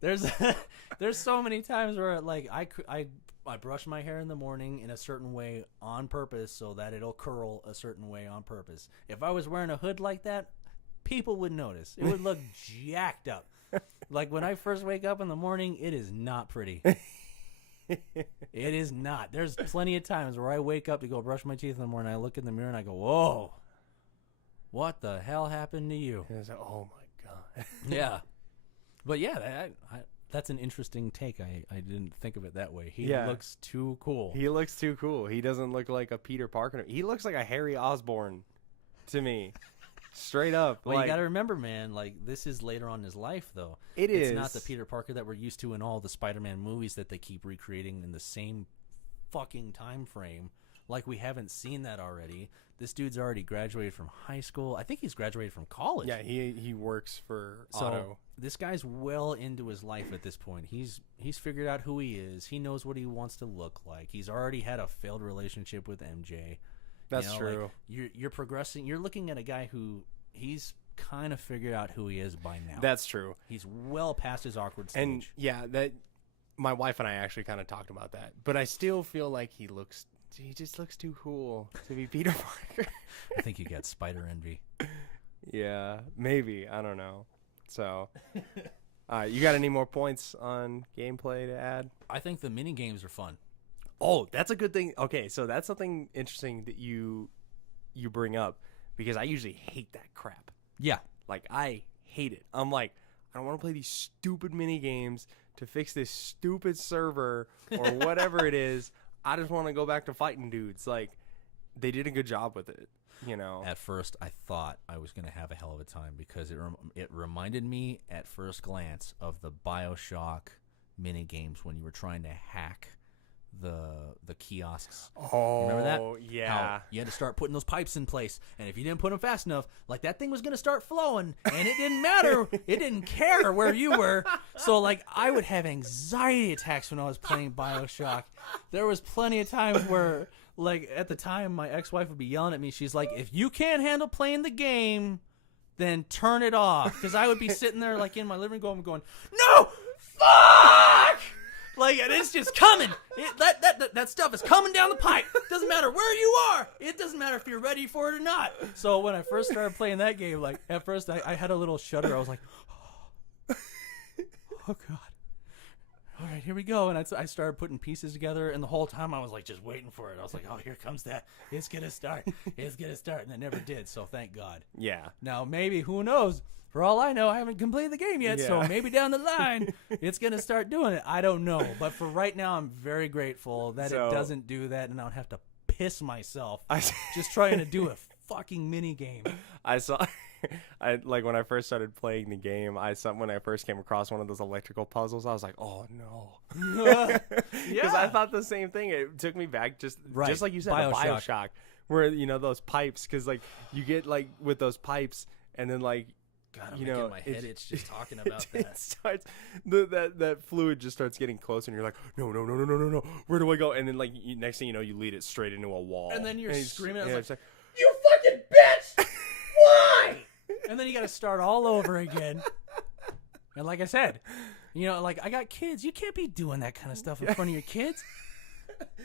There's so many times where like I brush my hair in the morning in a certain way on purpose so that it'll curl a certain way on purpose. If I was wearing a hood like that, people would notice. It would look jacked up. Like when I first wake up in the morning, it is not pretty. It is not. There's plenty of times where I wake up to go brush my teeth in the morning, I look in the mirror and I go, whoa, what the hell happened to you? Like, oh my God. Yeah. But yeah, that's an interesting take. I didn't think of it that way. He looks too cool. He looks too cool. He doesn't look like a Peter Parker. He looks like a Harry Osborn to me. Straight up. Well, you got to remember, man, like this is later on in his life, though. It's not the Peter Parker that we're used to in all the Spider-Man movies that they keep recreating in the same fucking time frame. Like we haven't seen that already. This dude's already graduated from high school. I think he's graduated from college. Yeah, he works for Otto. This guy's well into his life at this point. He's figured out who he is. He knows what he wants to look like. He's already had a failed relationship with MJ. That's true. Like you're progressing. You're looking at a guy who he's kind of figured out who he is by now. That's true. He's well past his awkward stage. And yeah, that my wife and I actually kind of talked about that. But I still feel like he just looks too cool to be Peter Parker. I think you got spider envy. Yeah, maybe. I don't know. So, you got any more points on gameplay to add? I think the mini games are fun. Oh, that's a good thing. Okay, so that's something interesting that you bring up because I usually hate that crap. Yeah. Like, I hate it. I'm like, I don't want to play these stupid mini games to fix this stupid server or whatever it is. I just want to go back to fighting dudes. Like, they did a good job with it, you know. At first, I thought I was going to have a hell of a time because it reminded me at first glance of the BioShock mini games when you were trying to hack the kiosks. Oh, remember that? Yeah. How you had to start putting those pipes in place, and if you didn't put them fast enough, like that thing was going to start flowing, and it didn't matter. It didn't care where you were. So like I would have anxiety attacks when I was playing BioShock. There was plenty of times where like at the time my ex-wife would be yelling at me. She's like, "If you can't handle playing the game, then turn it off." Because I would be sitting there like in my living room going, "No, fuck!" Like, and it's just coming. That stuff is coming down the pipe. Doesn't matter where you are. It doesn't matter if you're ready for it or not. So when I first started playing that game, like, at first I had a little shudder. I was like, oh, God. all right, here we go. And I started putting pieces together, and the whole time I was like just waiting for it. I was like, oh, here comes that. It's going to start. It's going to start. And it never did, so thank God. Yeah. Now, maybe, who knows? For all I know, I haven't completed the game yet, so Yeah. maybe down the line it's going to start doing it. I don't know. But for right now, I'm very grateful that So- it doesn't do that, and I don't have to piss myself I just trying to do a fucking mini game. I saw I like when I first started playing the game, when I first came across one of those electrical puzzles, I was like, "Oh no." Cuz I thought the same thing. It took me back just Right. like you said, BioShock. BioShock, where those pipes, cuz like you get like with those pipes and then like God, I'm you making know, my it- head itch just talking about it that. starts that fluid just starts getting closer, and you're like, no, where do I go? And then like next thing you know, you lead it straight into a wall, And then you're he's- screaming, I was yeah, like, it's like, You fucking bitch! Why? And then you got to start all over again. And like I said, like I got kids. You can't be doing that kind of stuff in front of your kids.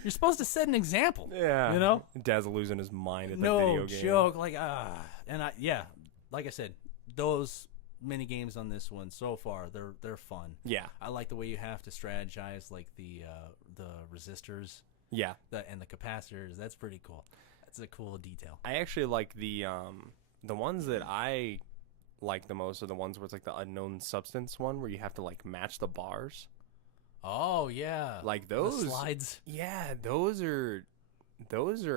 You're supposed to set an example. yeah, Dad's losing his mind at the No video game. joke. Like like I said, those mini games on this one so far, they're fun. Yeah, I like the way you have to strategize, like the resistors yeah. and the capacitors. That's pretty cool. That's a cool detail. I actually like the ones that I like the most are the ones where it's like the unknown substance one, where you have to like match the bars. Oh yeah, Like the those slides. Yeah, those are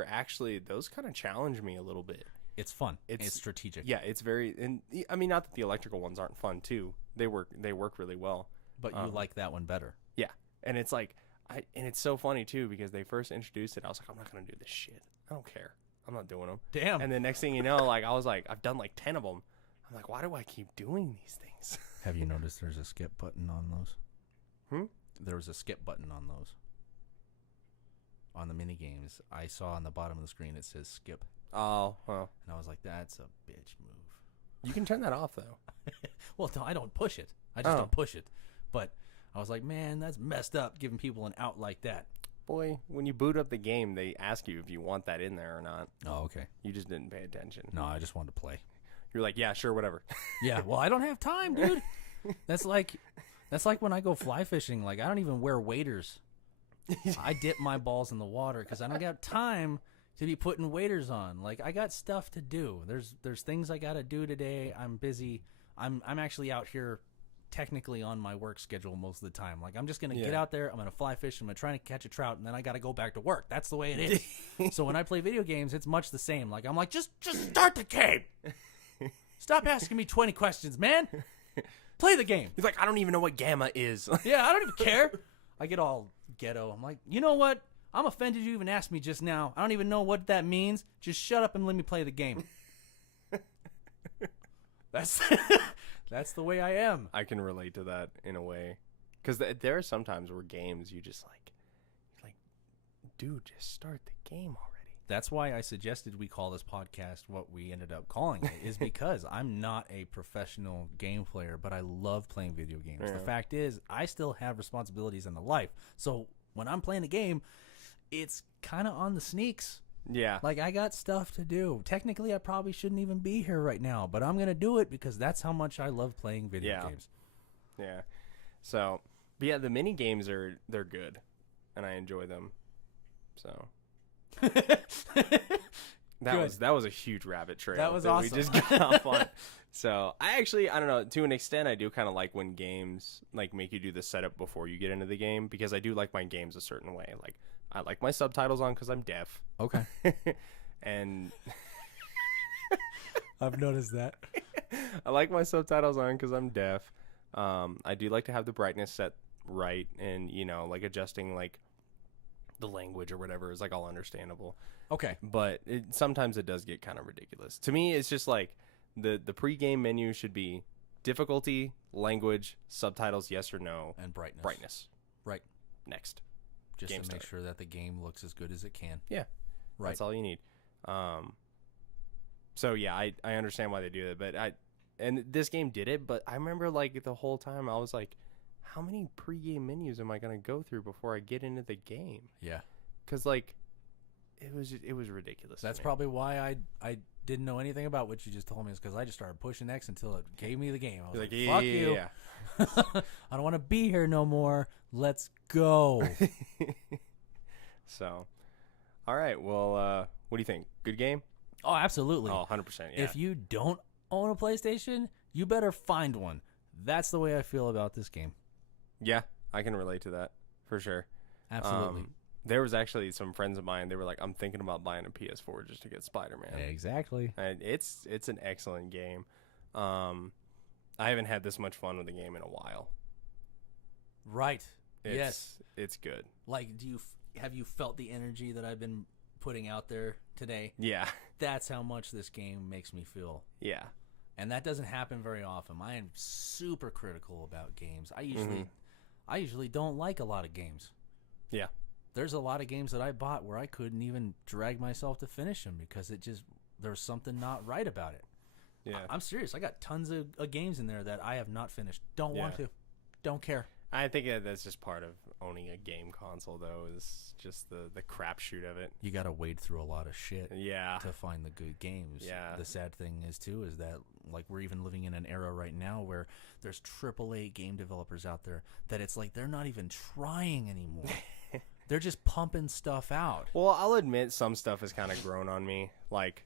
actually, those kind of challenge me a little bit. It's fun. It's It's- strategic. Yeah, it's very, and I mean, not that the electrical ones aren't fun too. They work really well. But you like that one better. Yeah, and it's like and it's so funny too, because they first introduced it, I was like, I'm not gonna do this shit. I don't care. I'm not doing them. Damn. And the next thing you know, like I was like, I've done like 10 of them. I'm like, why do I keep doing these things? Have you noticed there's a skip button on those? Hmm? There was a skip button on those. On the mini games, I saw on the bottom of the screen it says skip, Oh, well, and I was like, "That's a bitch move." you can turn that off though. Well, no, I don't push it. I just Oh. don't push it. But I was like, "Man, that's messed up, giving people an out like that." Boy, when you boot up the game, they ask you if you want that in there or not. Oh, okay. You just didn't pay attention. No, I just wanted to play. You're like, yeah, sure, whatever. Yeah, well, I don't have time, dude. That's like when I go fly fishing. Like, I don't even wear waders. I dip my balls in the water because I don't got time to be putting waders on. Like, I got stuff to do. There's things I got to do today. I'm busy. I'm actually out here technically on my work schedule most of the time. Like, I'm just going to get Yeah. out there. I'm going to fly fish. I'm going to try to catch a trout, and then I got to go back to work. That's the way it is. So when I play video games, it's much the same. Like, I'm like, just start the game. Stop asking me 20 questions, man. Play the game. He's like, I don't even know what gamma is. Yeah, I don't even care. I get all ghetto. I'm like, you know what? I'm offended you even asked me just now. I don't even know what that means. Just shut up and let me play the game. That's that's the way I am. I can relate to that in a way. Because there are some times where games, you just like, dude, just start the game already. That's why I suggested we call this podcast what we ended up calling it, is because I'm not a professional game player, but I love playing video games. Yeah. The fact is, I still have responsibilities in the life. So when I'm playing a game, it's kind of on the sneaks. Yeah. Like, I got stuff to do. Technically, I probably shouldn't even be here right now, but I'm going to do it because that's how much I love playing video Yeah. games. Yeah. So, but yeah, the mini games they're good, and I enjoy them. So that Good. was a huge rabbit trail. That was We awesome. just got off on. So I don't know, to an extent, I do kind of like when games like make you do the setup before you get into the game, because I do like my games a certain way. Like, I like my subtitles on because I'm deaf, Okay. and I've noticed that. I like my subtitles on because I'm deaf. I do like to have the brightness set right, and like adjusting like the language or whatever is like all understandable. Okay. But sometimes it does get kind of ridiculous. To me, it's just like the pre-game menu should be difficulty, language, subtitles, yes or no, And brightness. brightness. Right. Next. Just Game to make start. sure that the game looks as good as it can. Yeah. Right. That's all you need. So yeah, I understand why they do that, but and this game did it, but I remember like the whole time I was like, how many pre-game menus am I going to go through before I get into the game? Yeah. Because like it was ridiculous. That's to me. probably why I didn't know anything about what you just told me, is because I just started pushing X until it gave me the game. I was Like, like, fuck you. yeah. I don't want to be here no more. Let's go. So, all right. Well, what do you think? Good game? Oh, absolutely. Oh, 100%. Yeah. If you don't own a PlayStation, you better find one. That's the way I feel about this game. Yeah, I can relate to that for sure. Absolutely. There was actually some friends of mine. They were like, "I'm thinking about buying a PS4 just to get Spider-Man." Exactly. And it's an excellent game. I haven't had this much fun with a game in a while. Right. Yes, it's good. Like, have you felt the energy that I've been putting out there today? Yeah, That's how much this game makes me feel. yeah, And that doesn't happen very often. I am super critical about games. I Mm-hmm. usually don't like a lot of games. yeah, There's a lot of games that I bought where I couldn't even drag myself to finish them because there's something not right about it. yeah. I'm serious. I got tons of games in there that I have not finished. Don't want Yeah. to. Don't care. I think that's just part of owning a game console, though, is just the crapshoot of it. You got to wade through a lot of shit Yeah, to find the good games. Yeah. The sad thing is too is that like we're even living in an era right now where there's AAA game developers out there that it's like they're not even trying anymore. They're just pumping stuff out. Well, I'll admit some stuff has kind of grown on me. Like,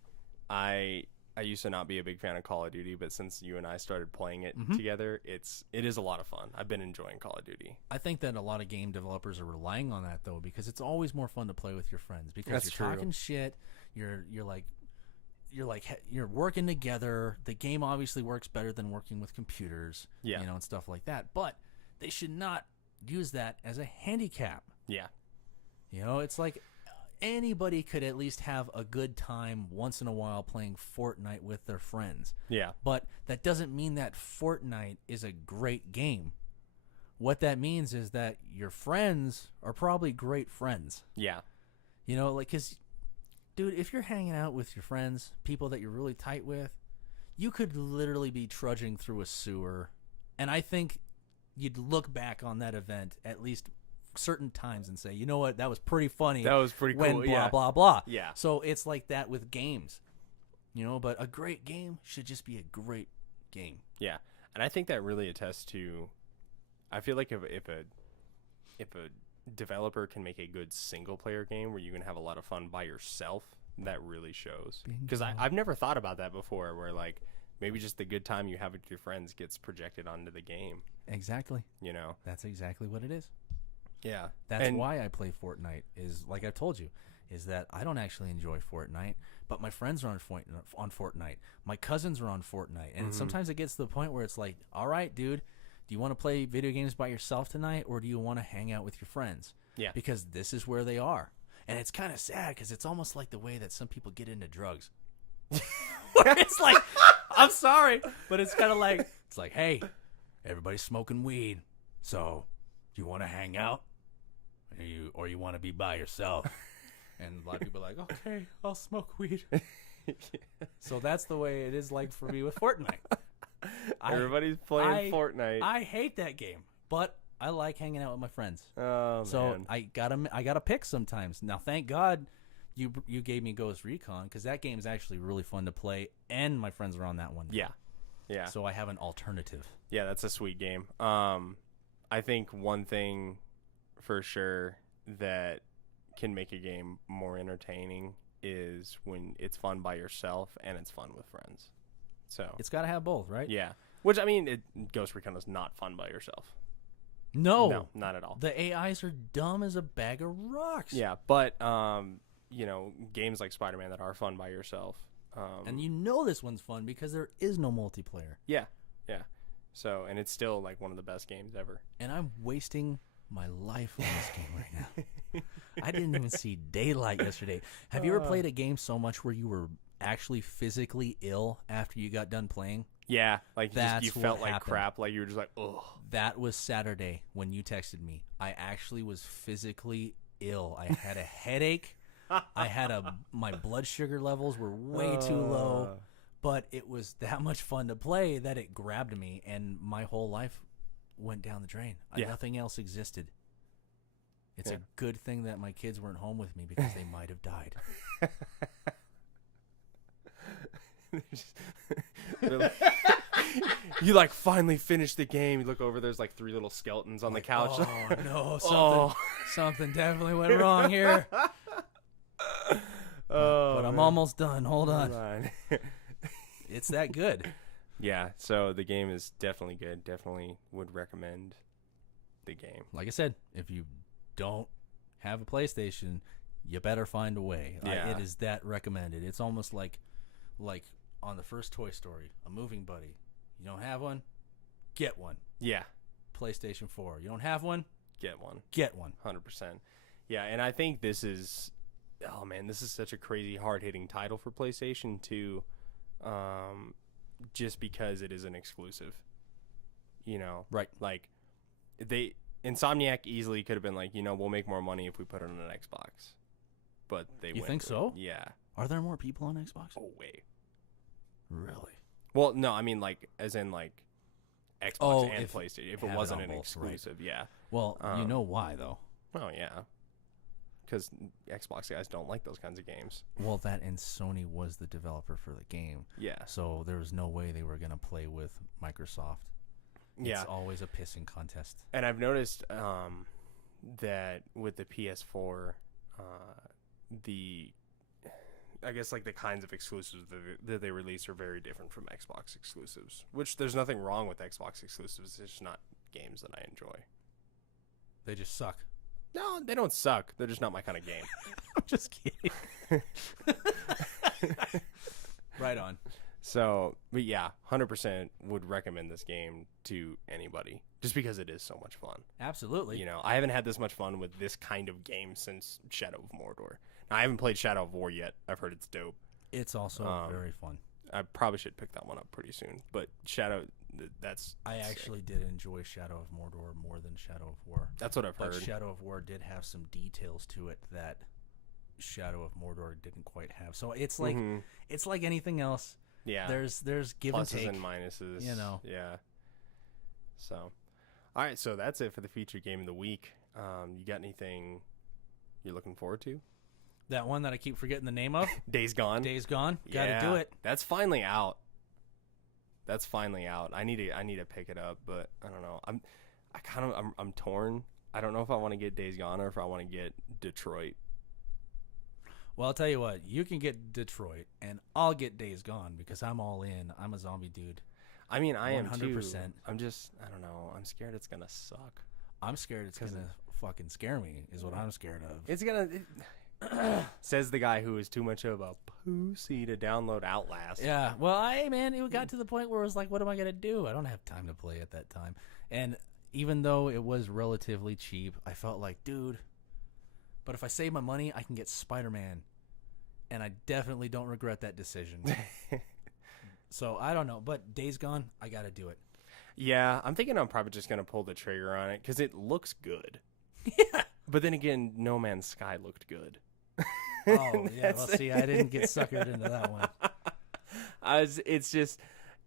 I used to not be a big fan of Call of Duty, but since you and I started playing it together, it is a lot of fun. I've been enjoying Call of Duty. I think that a lot of game developers are relying on that though, because it's always more fun to play with your friends because That's you're true. talking shit. You're working together. The game obviously works better than working with computers, Yeah. and stuff like that. But they should not use that as a handicap. Yeah, It's like anybody could at least have a good time once in a while playing Fortnite with their friends. yeah, But that doesn't mean that Fortnite is a great game. What that means is that your friends are probably great friends. yeah, Because, dude, if you're hanging out with your friends, people that you're really tight with, you could literally be trudging through a sewer. And I think you'd look back on that event at least certain times and say, you know what, that was pretty funny. That was pretty when cool. blah, Yeah, blah, blah. Yeah. So it's like that with games. But a great game should just be a great game. Yeah, and I think that really attests to. I feel like if a developer can make a good single player game where you can have a lot of fun by yourself, that really shows. Because I've never thought about that before, where like maybe just the good time you have with your friends gets projected onto the game. Exactly. That's exactly what it is. Yeah, That's why I play Fortnite, is like I told you, is that I don't actually enjoy Fortnite, but my friends are on Fortnite. My cousins are on Fortnite. And sometimes it gets to the point where it's like, all right, dude, do you want to play video games by yourself tonight, or do you want to hang out with your friends? Yeah. Because this is where they are. And it's kind of sad because it's almost like the way that some people get into drugs. Where it's like, I'm sorry, but it's kind of like, it's like, hey, everybody's smoking weed, so do you want to hang out? Or you want to be by yourself? And a lot of people are like, okay, I'll smoke weed. So that's the way it is like for me with Fortnite. Everybody's playing Fortnite. I hate that game, but I like hanging out with my friends. Oh So man. I gotta pick sometimes. Now, thank God you gave me Ghost Recon, because that game is actually really fun to play, and my friends are on that one. Yeah. Yeah. So I have an alternative. Yeah, that's a sweet game. I think one thing for sure that can make a game more entertaining is when it's fun by yourself and it's fun with friends. So It's got to have both, right? yeah, which I mean, Ghost Recon is not fun by yourself. No, not at all. the AIs are dumb as a bag of rocks. Yeah, but games like Spider-Man that are fun by yourself. And this one's fun because there is no multiplayer. Yeah. So, and it's still like one of the best games ever. And I'm wasting my life on this game right now. I didn't even see daylight yesterday. Have you ever played a game so much where you were actually physically ill after you got done playing? Yeah, like That's you felt what like happened. crap, like you were just like, ugh. That was Saturday when you texted me. I actually was physically ill. I had a headache. My blood sugar levels were way too low. But it was that much fun to play that it grabbed me, and my whole life went down the drain. Yeah. Nothing else existed. It's Yeah. a good thing that my kids weren't home with me because they might have died. They're like- you like finally finish the game. You look over. There's like 3 little skeletons on the couch. Oh no, Oh. something definitely went wrong here. Oh, But I'm man. almost done. Hold Hold on. on. It's that good. Yeah, so the game is definitely good. Definitely would recommend the game. Like I said, if you don't have a PlayStation, you better find a way. Yeah. It is that recommended. It's almost like on the first Toy Story, a moving buddy. You don't have one? Get one. Yeah, PlayStation 4. You don't have one? get one. Get one. 100%. Yeah, and I think this is, oh man, this is such a crazy hard-hitting title for PlayStation 2, just because it is an exclusive. You know, Right. like Insomniac easily could have been like, we'll make more money if we put it on an Xbox, but they You went think with- so? Yeah. Are there more people on Xbox? Oh wait. Really? Well, no, I mean like as in like Xbox Oh, and if PlayStation. If have it it wasn't on an both, right. exclusive, yeah. Well, you Um, know why, though. Oh yeah. Because Xbox guys don't like those kinds of games. Well, that and Sony was the developer for the game. Yeah. So there was no way they were going to play with Microsoft. Yeah. It's always a pissing contest. And I've noticed that with the PS4, I guess like the kinds of exclusives that they release are very different from Xbox exclusives. Which there's nothing wrong with Xbox exclusives. It's just not games that I enjoy. They just suck. No, they don't suck. They're just not my kind of game. I'm just kidding. Right on. So, but yeah, 100% would recommend this game to anybody just because it is so much fun. Absolutely. I haven't had this much fun with this kind of game since Shadow of Mordor. Now, I haven't played Shadow of War yet. I've heard it's dope. It's also very fun. I probably should pick that one up pretty soon. But that's I sick. actually did enjoy Shadow of Mordor more than Shadow of War. That's what I've But heard. Shadow of War did have some details to it that Shadow of Mordor didn't quite have. So it's like Mhm. it's like anything else. Yeah. There's give Pluses and take. and minuses. Yeah. So, all right. So that's it for the featured game of the week. You got anything you're looking forward to? That one that I keep forgetting the name of, Days Gone. Days Gone. Got to do it. That's finally out. I need to pick it up, but I don't know. I'm torn. I don't know if I want to get Days Gone or if I want to get Detroit. Well, I'll tell you what. You can get Detroit, and I'll get Days Gone because I'm all in. I'm a zombie dude. I mean, I am too. 100%. I'm just, I don't know. I'm scared it's gonna suck. I'm scared it's 'Cause gonna fucking scare me. Is what I'm scared of. It's gonna. Says the guy who is too much of a pussy to download Outlast. Yeah. Well, it got to the point where it was like, what am I gonna do? I don't have time to play at that time. And even though it was relatively cheap, I felt like, dude. But if I save my money, I can get Spider-Man, and I definitely don't regret that decision. So I don't know, but Days Gone, I gotta do it. Yeah, I'm thinking I'm probably just gonna pull the trigger on it because it looks good. Yeah. But then again, No Man's Sky looked good. Oh yeah. Well, see, I didn't get suckered into that one.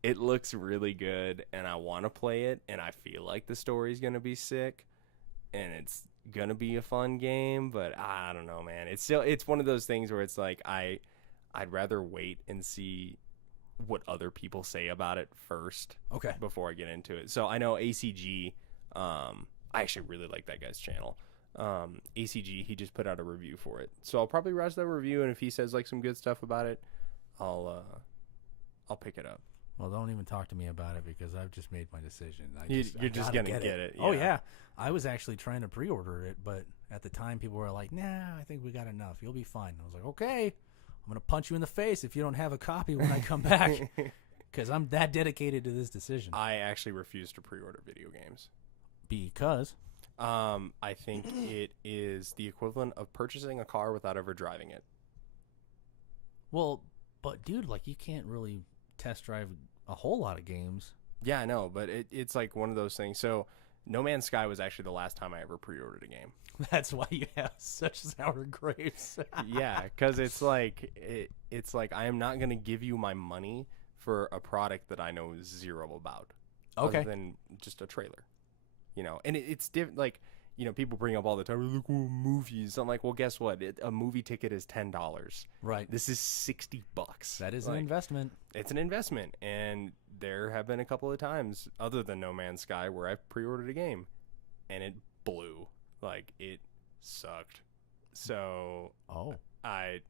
It looks really good, and I want to play it, and I feel like the story's gonna be sick, and it's gonna be a fun game. But I don't know, man. It's one of those things where it's like I'd rather wait and see what other people say about it first Okay. before I get into it. So I know ACG. I actually really like that guy's channel. ACG, he just put out a review for it, so I'll probably watch that review, and if he says like some good stuff about it, I'll pick it up. Well, don't even talk to me about it because I've just made my decision. You're I just gotta gonna get it. Oh yeah. yeah, I was actually trying to pre-order it, but at the time people were like, "Nah, I think we got enough. You'll be fine." I was like, "Okay, I'm gonna punch you in the face if you don't have a copy when I come back," because I'm that dedicated to this decision. I actually refuse to pre-order video games. Because I think it is the equivalent of purchasing a car without ever driving it. well, but dude, like you can't really test drive a whole lot of games. Yeah, I know, but it's like one of those things. So No Man's Sky was actually the last time I ever pre-ordered a game. That's why you have such sour grapes. Yeah, because it's like I am not going to give you my money for a product that I know zero about. Okay. Other than just a trailer, and it's different. Like people bring up all the time, look, well, movies. I'm like, well, guess what? A movie ticket is $10. Right. This is $60. That is an investment. It's an investment, and there have been a couple of times, other than No Man's Sky, where I've pre-ordered a game, and it blew. Like, it sucked. So, I'm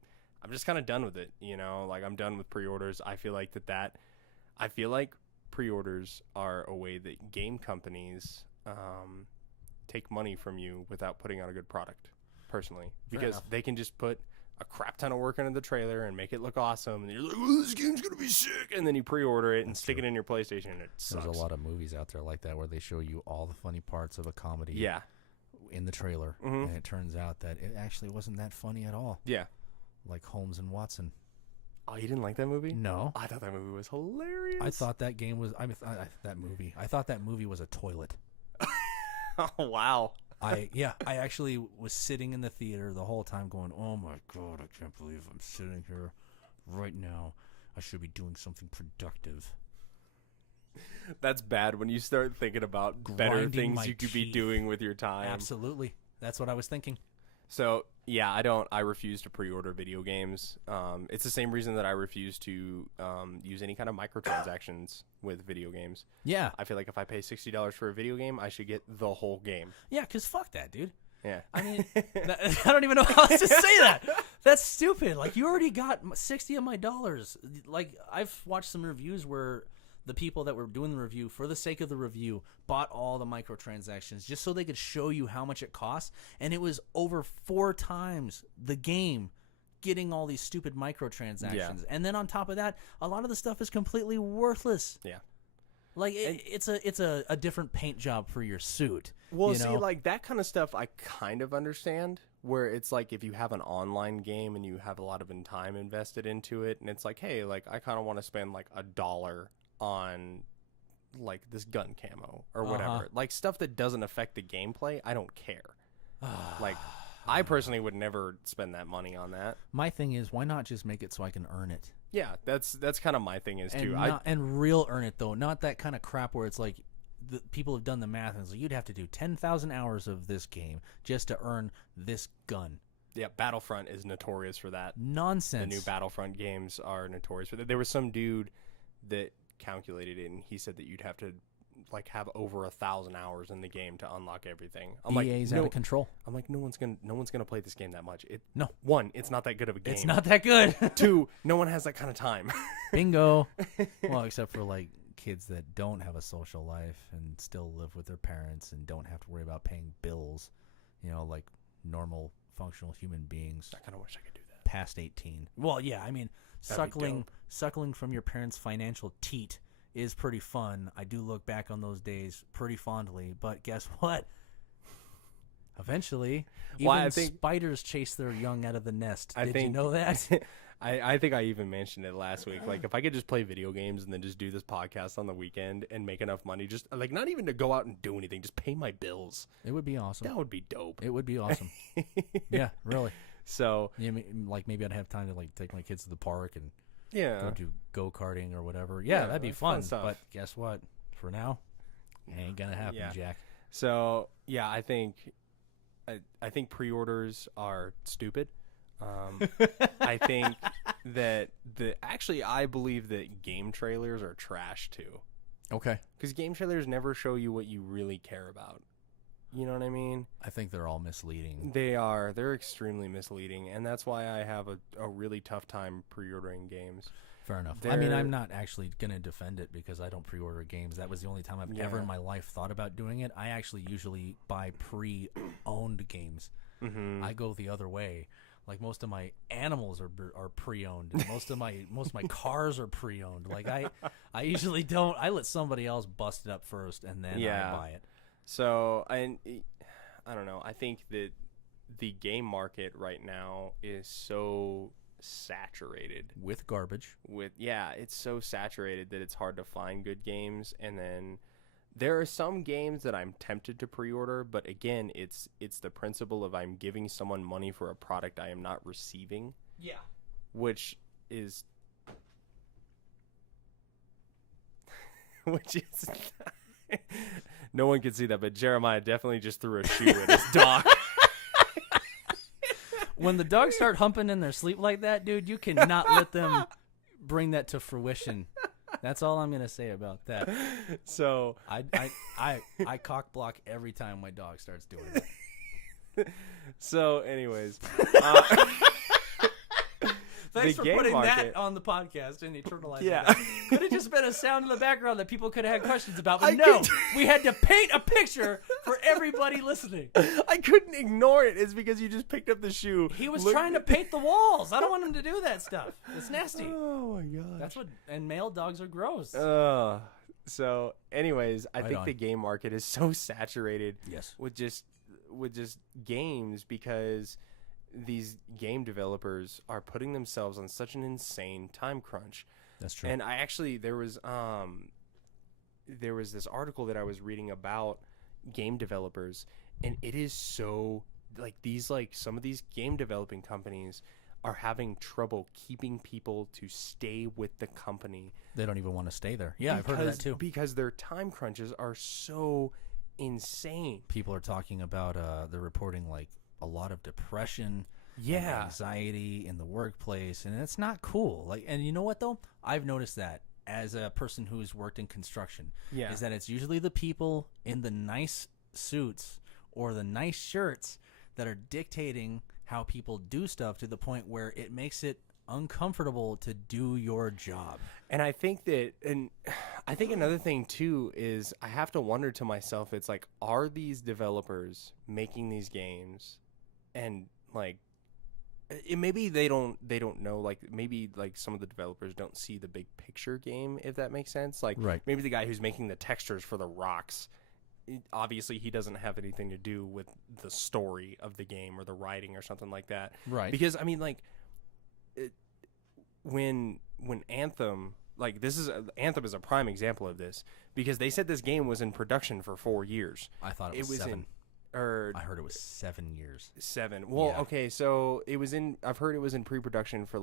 just kind of done with it, Like, I'm done with pre-orders. I feel like pre-orders are a way that game companies take money from you without putting out a good product, personally. Because they can just put a crap ton of work into the trailer and make it look awesome, and you're like, oh, this game's going to be sick, and then you pre-order it and stick it in your PlayStation, and it sucks. There's a lot of movies out there like that where they show you all the funny parts of a comedy in the trailer, and it turns out that it actually wasn't that funny at all. Yeah. Like Holmes and Watson. Oh, you didn't like that movie? No. I thought that movie was hilarious. I thought that game was. I thought that movie was a toilet. Oh, wow. I actually was sitting in the theater the whole time going, oh my God, I can't believe I'm sitting here right now. I should be doing something productive. That's bad when you start thinking about better things you could be doing with your time. Absolutely. That's what I was thinking. So, yeah, I refuse to pre-order video games. It's the same reason that I refuse to use any kind of microtransactions with video games. Yeah. I feel like if I pay $60 for a video game, I should get the whole game. Yeah, because fuck that, dude. Yeah. I mean, I don't even know how else to say that. That's stupid. Like, you already got 60 of my dollars. Like, I've watched some reviews where the people that were doing the review, for the sake of the review, bought all the microtransactions just so they could show you how much it costs. And it was over 4 times the game getting all these stupid microtransactions. Yeah. And then on top of that, a lot of the stuff is completely worthless. Yeah. Like, it's a different paint job for your suit. Well, see, like, that kind of stuff I kind of understand, where it's like if you have an online game and you have a lot of time invested into it, and it's like, hey, like, I kind of want to spend, like, $1 on, like, this gun camo or whatever. Like, stuff that doesn't affect the gameplay, I don't care. Like, I personally would never spend that money on that. My thing is, why not just make it so I can earn it? Yeah, that's kind of my thing is too. And real earn it though, not that kind of crap where it's like people have done the math and it's like you'd have to do 10,000 hours of this game just to earn this gun. Yeah, Battlefront is notorious for that. Nonsense. The new Battlefront games are notorious for that. There was some dude that calculated it, and he said that you'd have to like have over 1,000 hours in the game to unlock everything. I'm EA's like, out of control. I'm like, no one's gonna play this game that much. No. 1, it's not that good of a game. It's not that good. 2, no one has that kind of time. Bingo. Well, except for like kids that don't have a social life and still live with their parents and don't have to worry about paying bills, like normal functional human beings. I kind of wish I could do that. Past 18. Well, yeah, I mean, suckling from your parents' financial teat is pretty fun. I do look back on those days pretty fondly, but guess what? Eventually, spiders chase their young out of the nest. Did you know that? I think I even mentioned it last week. Like, if I could just play video games and then just do this podcast on the weekend and make enough money, just like not even to go out and do anything, just pay my bills. It would be awesome. That would be dope. It would be awesome. Yeah, really. So, yeah, like maybe I'd have time to like take my kids to the park and go do go-karting or whatever. Yeah, that'd be fun. But guess what? For now, it ain't gonna happen, Jack. So yeah, I think pre-orders are stupid. I think that I believe that game trailers are trash too. Okay. Because game trailers never show you what you really care about. You know what I mean? I think they're all misleading. They are. They're extremely misleading, and that's why I have a really tough time pre-ordering games. Fair enough. I mean, I'm not actually going to defend it because I don't pre-order games. That was the only time I've ever in my life thought about doing it. I actually usually buy pre-owned games. Mm-hmm. I go the other way. Like most of my animals are pre-owned. And most of my cars are pre-owned. Like I usually don't. I let somebody else bust it up first, and then I buy it. So I don't know. I think that the game market right now is so saturated with garbage. It's so saturated that it's hard to find good games. And then there are some games that I'm tempted to pre-order, but again, it's the principle of I'm giving someone money for a product I am not receiving. Yeah. Which is No one can see that, but Jeremiah definitely just threw a shoe at his dog. When the dogs start humping in their sleep like that, dude, you cannot let them bring that to fruition. That's all I'm gonna say about that. So I cock block every time my dog starts doing it. So, anyways, Thanks the for game putting market- that on the podcast and eternalizing Yeah. that. Could have just been a sound in the background that people could have had questions about, but I no, could- we had to paint a picture for everybody listening. I couldn't ignore it. It's because you just picked up the shoe. He was Look- trying to paint the walls. I don't want him to do that stuff. It's nasty. Oh my god. That's what. And male dogs are gross. So, anyways, I Right think on. the game market is so saturated Yes. with just games because these game developers are putting themselves on such an insane time crunch. That's true. And I actually there was this article that I was reading about game developers, and it is so like some of these game developing companies are having trouble keeping people to stay with the company. They don't even want to stay there. Yeah, I've heard of that too. Because their time crunches are so insane. People are talking about they're reporting like a lot of depression, and Yeah. anxiety in the workplace, and it's not cool. Like, and you know what though? I've noticed that as a person who's worked in construction, Yeah. is that it's usually the people in the nice suits or the nice shirts that are dictating how people do stuff to the point where it makes it uncomfortable to do your job. And I think another thing too is I have to wonder to myself, it's like, are these developers making these games and like maybe they don't know, like maybe like some of the developers don't see the big picture game, if that makes sense. Like Right. maybe the guy who's making the textures for the rocks, obviously he doesn't have anything to do with the story of the game or the writing or something like that. Right. Because I mean, like, when Anthem, like Anthem is a prime example of this, because they said this game was in production for 4 years. I thought it It was was 7. or I heard it was 7 years. 7. Well, Yeah. okay, so it was in. I've heard it was in pre-production for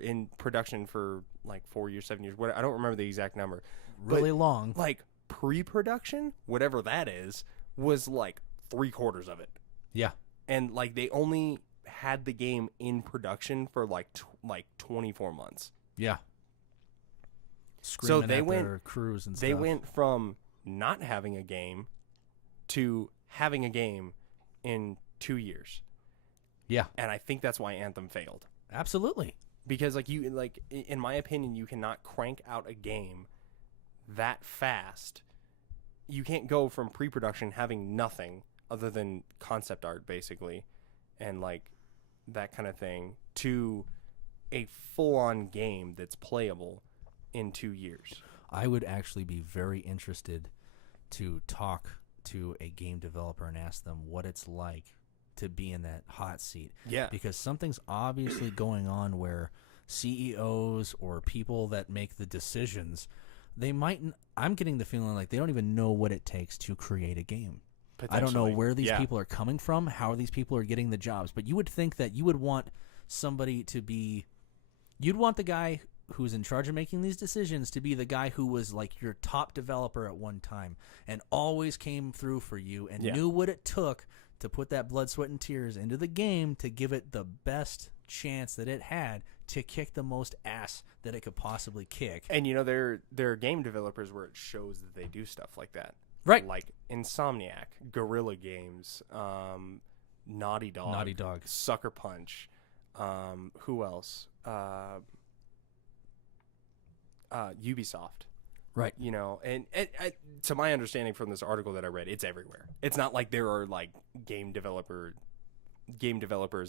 in production for like 4 years, 7 years. What, I don't remember the exact number. Really long. Like pre-production, whatever that is, was like 3/4 of it. Yeah. And like they only had the game in production for like 24 months. Yeah. Screaming they at went- their crews and They stuff. went from not having a game to having a game in 2 years. Yeah, And I think that's why Anthem failed. absolutely. Because in my opinion, you cannot crank out a game that fast. You can't go from pre-production having nothing other than concept art basically and like that kind of thing to a full-on game that's playable in 2 years. I would actually be very interested to talk to a game developer and ask them what it's like to be in that hot seat. Yeah. Because something's obviously going on where CEOs or people that make the decisions, they might I'm getting the feeling like they don't even know what it takes to create a game. I don't know Potentially. where these Yeah. people are coming from, how these people are getting the jobs, but you would think that you would want somebody to be you'd want the guy who's in charge of making these decisions to be the guy who was like your top developer at one time and always came through for you and Yeah. knew what it took to put that blood, sweat, and tears into the game to give it the best chance that it had to kick the most ass that it could possibly kick. And you know, there are game developers where it shows that they do stuff like that. Right. Like Insomniac, Guerrilla Games, Naughty Dog, Sucker Punch, who else? Ubisoft. Right. You know, and to my understanding from this article that I read, it's everywhere. It's not like there are like game developers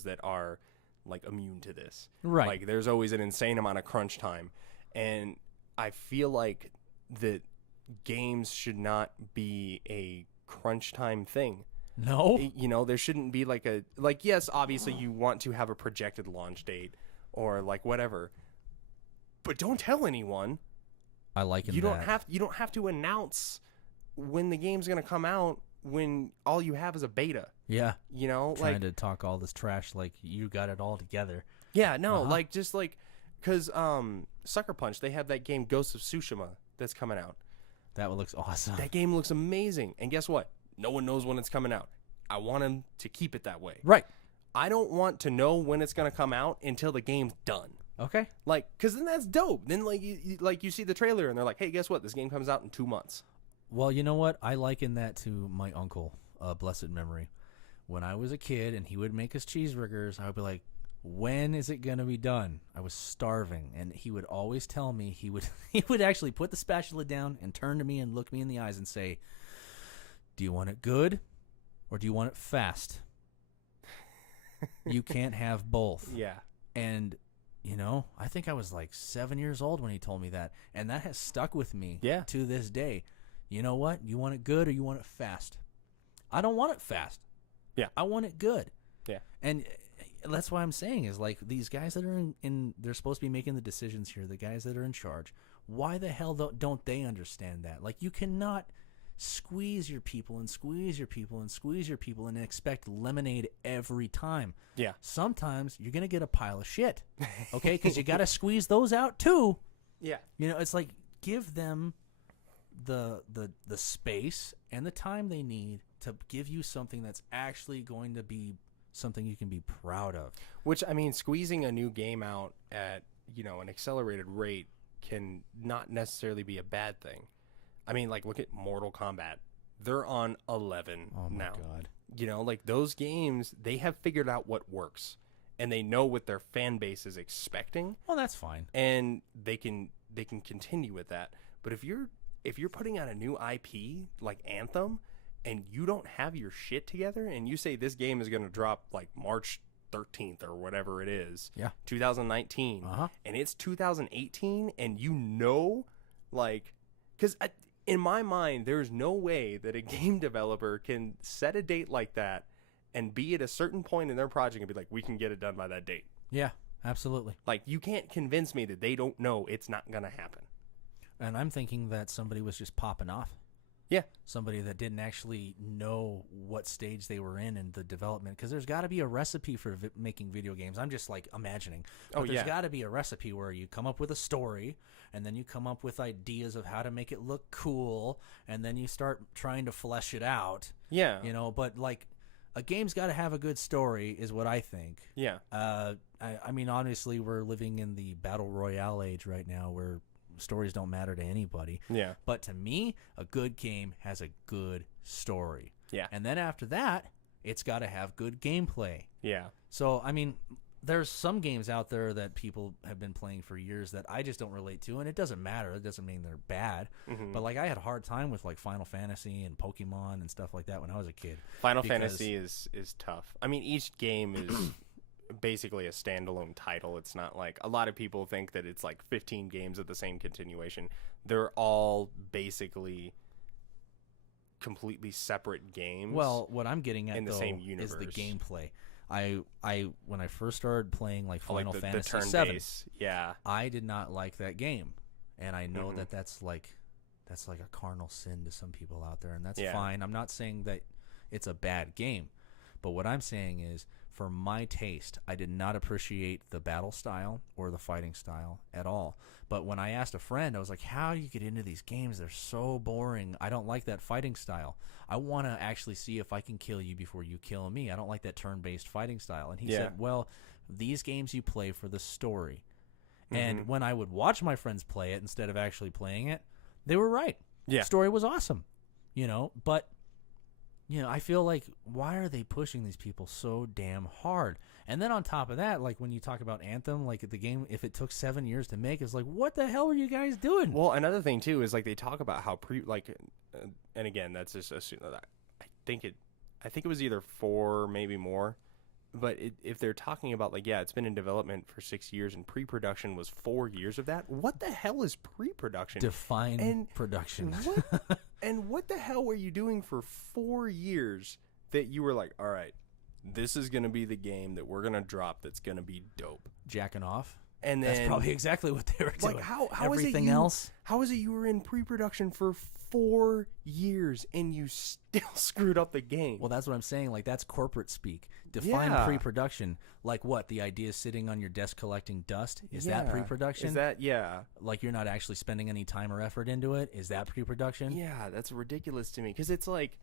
that are like immune to this. Right. Like there's always an insane amount of crunch time, and I feel like that games should not be a crunch time thing. No. You know, there shouldn't be yes, obviously you want to have a projected launch date or like whatever, but don't tell anyone. I like it. You don't have to announce when the game's going to come out when all you have is a beta. Yeah. You know, Trying to talk all this trash like you got it all together. yeah, no, Uh-huh. like just like cuz Sucker Punch, they have that game Ghost of Tsushima that's coming out. That looks awesome. That game looks amazing. And guess what? No one knows when it's coming out. I want him to keep it that way. Right. I don't want to know when it's going to come out until the game's done. Okay. Like, because then that's dope. Then, like, you see the trailer, and they're like, hey, guess what? This game comes out in 2 months. Well, you know what? I liken that to my uncle, blessed memory. When I was a kid and he would make us cheeseburgers, I would be like, when is it going to be done? I was starving, and he would always tell me, he would actually put the spatula down and turn to me and look me in the eyes and say, do you want it good or do you want it fast? You can't have both. Yeah. And, you know, I think I was like 7 years old when he told me that, and that has stuck with me to this day. You know what? You want it good or you want it fast? I don't want it fast. Yeah. I want it good. Yeah. And that's why I'm saying is, like, these guys that are in they're supposed to be making the decisions here, the guys that are in charge, why the hell don't they understand that? Like, you cannot squeeze your people and squeeze your people and squeeze your people and expect lemonade every time. Yeah. Sometimes you're going to get a pile of shit, okay? Because you got to squeeze those out too. Yeah. You know, it's like, give them the space and the time they need to give you something that's actually going to be something you can be proud of. Which, I mean, squeezing a new game out at, you know, an accelerated rate can not necessarily be a bad thing. I mean, like, look at Mortal Kombat. They're on 11 Oh my now. God. You know, like, those games, they have figured out what works. And they know what their fan base is expecting. Well, that's fine. And they can continue with that. But if you're putting out a new IP like Anthem and you don't have your shit together and you say this game is going to drop like March 13th or whatever it is, 2019, and it's 2018, and you know, like, because in my mind, there's no way that a game developer can set a date like that and be at a certain point in their project and be like, we can get it done by that date. Yeah, absolutely. Like, you can't convince me that they don't know it's not going to happen. And I'm thinking that somebody was just popping off. Yeah. Somebody that didn't actually know what stage they were in the development. Because there's got to be a recipe for making video games. I'm just, like, imagining. But there's got to be a recipe where you come up with a story, and then you come up with ideas of how to make it look cool, and then you start trying to flesh it out. Yeah. You know, but, like, a game's got to have a good story is what I think. Yeah. I mean, honestly, we're living in the battle royale age right now where stories don't matter to anybody. Yeah. But to me, a good game has a good story. Yeah. And then after that, it's got to have good gameplay. Yeah. So, I mean, there's some games out there that people have been playing for years that I just don't relate to, and it doesn't matter. It doesn't mean they're bad. Mm-hmm. But, like, I had a hard time with, like, Final Fantasy and Pokemon and stuff like that when I was a kid. Final Fantasy is tough. I mean, each game is basically a standalone title. It's not like a lot of people think that it's like 15 games of the same continuation. They're all basically completely separate games. Well, what I'm getting at in the though same is universe. the gameplay. I when I first started playing like Final like Fantasy the turn 7, base. Yeah. I did not like that game, and I know that that's like a carnal sin to some people out there, and that's fine. I'm not saying that it's a bad game, but what I'm saying is, for my taste, I did not appreciate the battle style or the fighting style at all. But when I asked a friend, I was like, how do you get into these games? They're so boring. I don't like that fighting style. I want to actually see if I can kill you before you kill me. I don't like that turn-based fighting style. And he said, well, these games you play for the story. And when I would watch my friends play it instead of actually playing it, they were right. Yeah. The story was awesome, you know, but you know, I feel like, why are they pushing these people so damn hard? And then on top of that, like when you talk about Anthem, like the game, if it took 7 years to make, it's like, what the hell are you guys doing? Well, another thing too is like they talk about how and again, that's just I think it was either 4, maybe more. But if they're talking about like, it's been in development for 6 years and pre-production was 4 years of that. What the hell is pre-production? Define production. And what the hell were you doing for 4 years that you were like, all right, this is going to be the game that we're going to drop that's going to be dope? Jacking off? And then That's probably exactly what they were doing. like how Everything is it you, else? How is it you were in pre-production for 4 years and you still screwed up the game? Well, that's what I'm saying. Like, that's corporate speak. Define Yeah. pre-production. Like what? The idea is sitting on your desk collecting dust? Is that Yeah. pre-production? Is that yeah? Like you're not actually spending any time or effort into it? Is that pre-production? Yeah, that's ridiculous to me because it's like,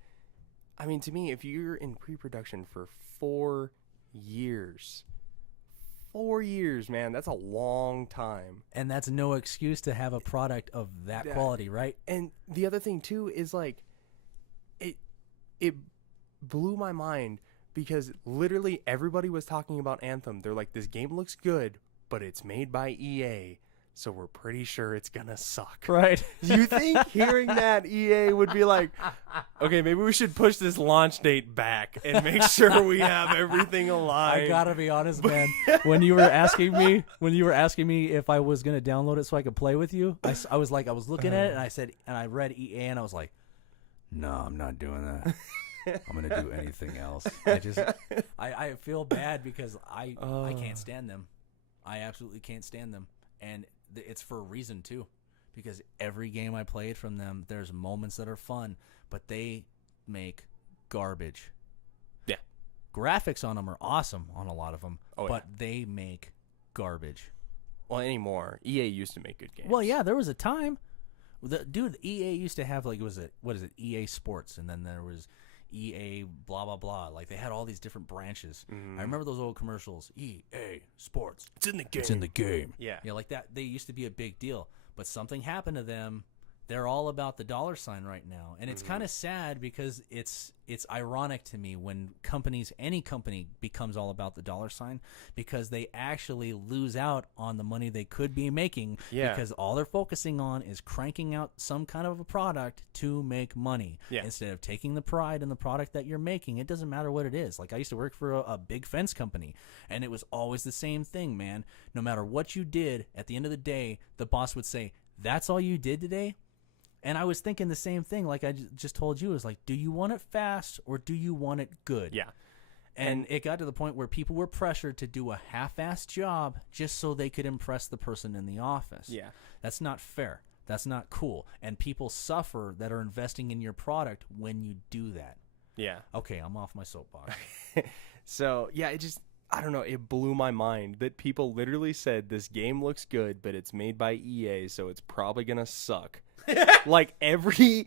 I mean, to me, if you're in pre-production for 4 years, 4 years, man, that's a long time. And that's no excuse to have a product of that Yeah. quality, right? And the other thing too is like, it blew my mind because literally everybody was talking about Anthem. They're like, this game looks good, but it's made by EA, so we're pretty sure it's gonna suck. Right. You think hearing that EA would be like, okay, maybe we should push this launch date back and make sure we have everything aligned. I gotta be honest, man. When you were asking me if I was gonna download it so I could play with you, I was looking at it and I said, and I read EA and I was like, no, I'm not doing that. I'm gonna do anything else. I feel bad because I can't stand them. I absolutely can't stand them, and it's for a reason too, because every game I played from them, there's moments that are fun, but they make garbage. Yeah. Graphics on them are awesome on a lot of them, Oh, but they make garbage. Well, anymore. EA used to make good games. Well, yeah, there was a time. EA used to have, like, what is it, EA Sports, and then there was EA blah, blah, blah. Like, they had all these different branches. I remember those old commercials, EA Sports. It's in the game. It's in the game. Yeah. Yeah, like that. They used to be a big deal, but something happened to them. They're all about the dollar sign right now, and it's kind of sad because it's ironic to me when any company becomes all about the dollar sign, because they actually lose out on the money they could be making. Yeah. Because all they're focusing on is cranking out some kind of a product to make money. Yeah. Instead of taking the pride in the product that you're making. It doesn't matter what it is. Like, I used to work for a big fence company, and it was always the same thing, man. No matter what you did, at the end of the day, the boss would say, "That's all you did today?" And I was thinking the same thing, like I just told you. It was like, do you want it fast or do you want it good? Yeah. And it got to the point where people were pressured to do a half-assed job just so they could impress the person in the office. Yeah. That's not fair. That's not cool. And people suffer that are investing in your product when you do that. Yeah. Okay, I'm off my soapbox. So, yeah, I don't know, it blew my mind that people literally said this game looks good, but it's made by EA, so it's probably going to suck. Like every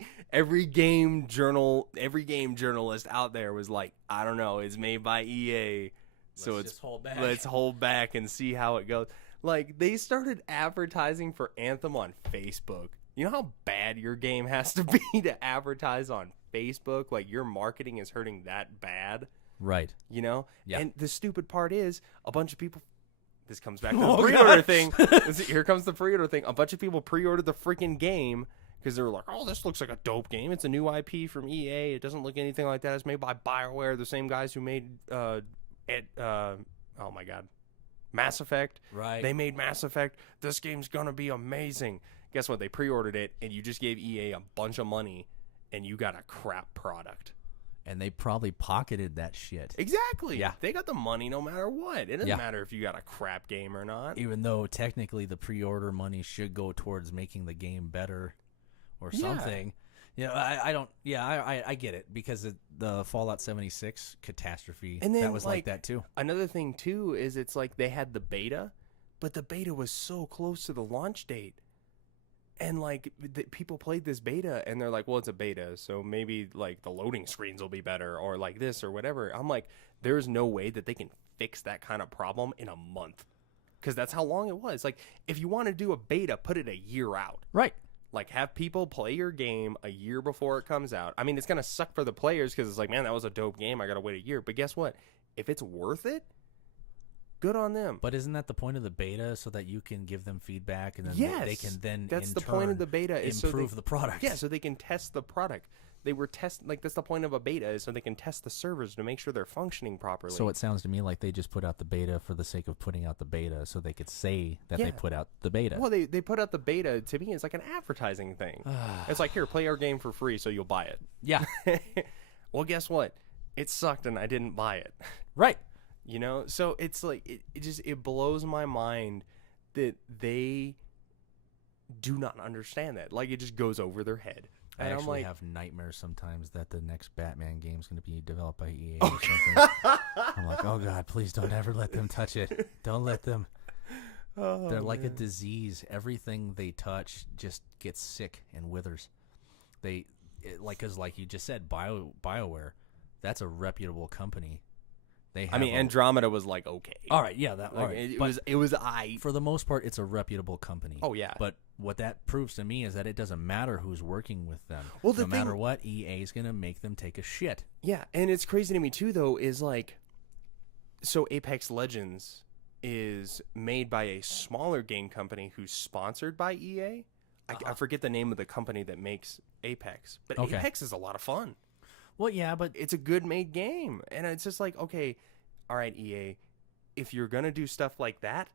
game journalist out there was like, I don't know, it's made by EA, so Let's just hold back. Let's hold back and see how it goes. Like, they started advertising for Anthem on Facebook. You know how bad your game has to be to advertise on Facebook? Like, your marketing is hurting that bad, Right. you know? Yeah. And the stupid part is a bunch of people. This comes back to Oh, the pre-order God. thing. Here comes the pre-order thing. A bunch of people pre-ordered the freaking game because they were like, oh, this looks like a dope game. It's a new IP from EA. It doesn't look anything like that. It's made by BioWare, the same guys who made, oh my God, Mass Effect. Right. They made Mass Effect. This game's going to be amazing. Guess what? They pre-ordered it, and you just gave EA a bunch of money, and you got a crap product. And they probably pocketed that shit. Exactly. Yeah. They got the money no matter what. It doesn't Yeah. matter if you got a crap game or not. Even though technically the pre-order money should go towards making the game better or Yeah. something. Yeah, I don't. Yeah, I get it because the Fallout 76 catastrophe, And then, that was like like, that too. Another thing, too, is it's like they had the beta, but the beta was so close to the launch date. And, like, people played this beta, and they're like, well, it's a beta, so maybe, like, the loading screens will be better, or, like, this or whatever. I'm like, there's no way that they can fix that kind of problem in a month. Because that's how long it was. Like, if you want to do a beta, put it a year out. Right. Like, have people play your game a year before it comes out. I mean, it's going to suck for the players because it's like, man, that was a dope game. I got to wait a year. But guess what? If it's worth it, good on them. But isn't that the point of the beta, so that you can give them feedback and then Yes, they can then that's in the point of turn the beta is improve so the product? Yeah, so they can test the product. They were that's the point of a beta is so they can test the servers to make sure they're functioning properly. So it sounds to me like they just put out the beta for the sake of putting out the beta, so they could say that Yeah. they put out the beta. well, they put out the beta. To me, it's like an advertising thing. It's like, here, play our game for free, so you'll buy it. Yeah. Well, guess what? It sucked, and I didn't buy it. Right. You know, so it's like it blows my mind that they do not understand that. Like, it just goes over their head. I And I'm actually like, have nightmares sometimes that the next Batman game is going to be developed by EA or something. I'm like, oh God, please don't ever let them touch it. Don't let them. oh, They're like a man. disease. Everything they touch just gets sick and withers. Because like you just said, BioWare, that's a reputable company. They have I mean, Andromeda was like, okay. all right, yeah, that all Like, right. it was I. For the most part, it's a reputable company. Oh, yeah. But what that proves to me is that it doesn't matter who's working with them. Well, the no matter thing- what, EA is going to make them take a shit. Yeah, and it's crazy to me too, though, is like, so Apex Legends is made by a smaller game company who's sponsored by EA. I forget the name of the company that makes Apex, but Okay. Apex is a lot of fun. Well, yeah, but It's a good made game, and it's just like, okay, all right, EA, if you're gonna do stuff like that,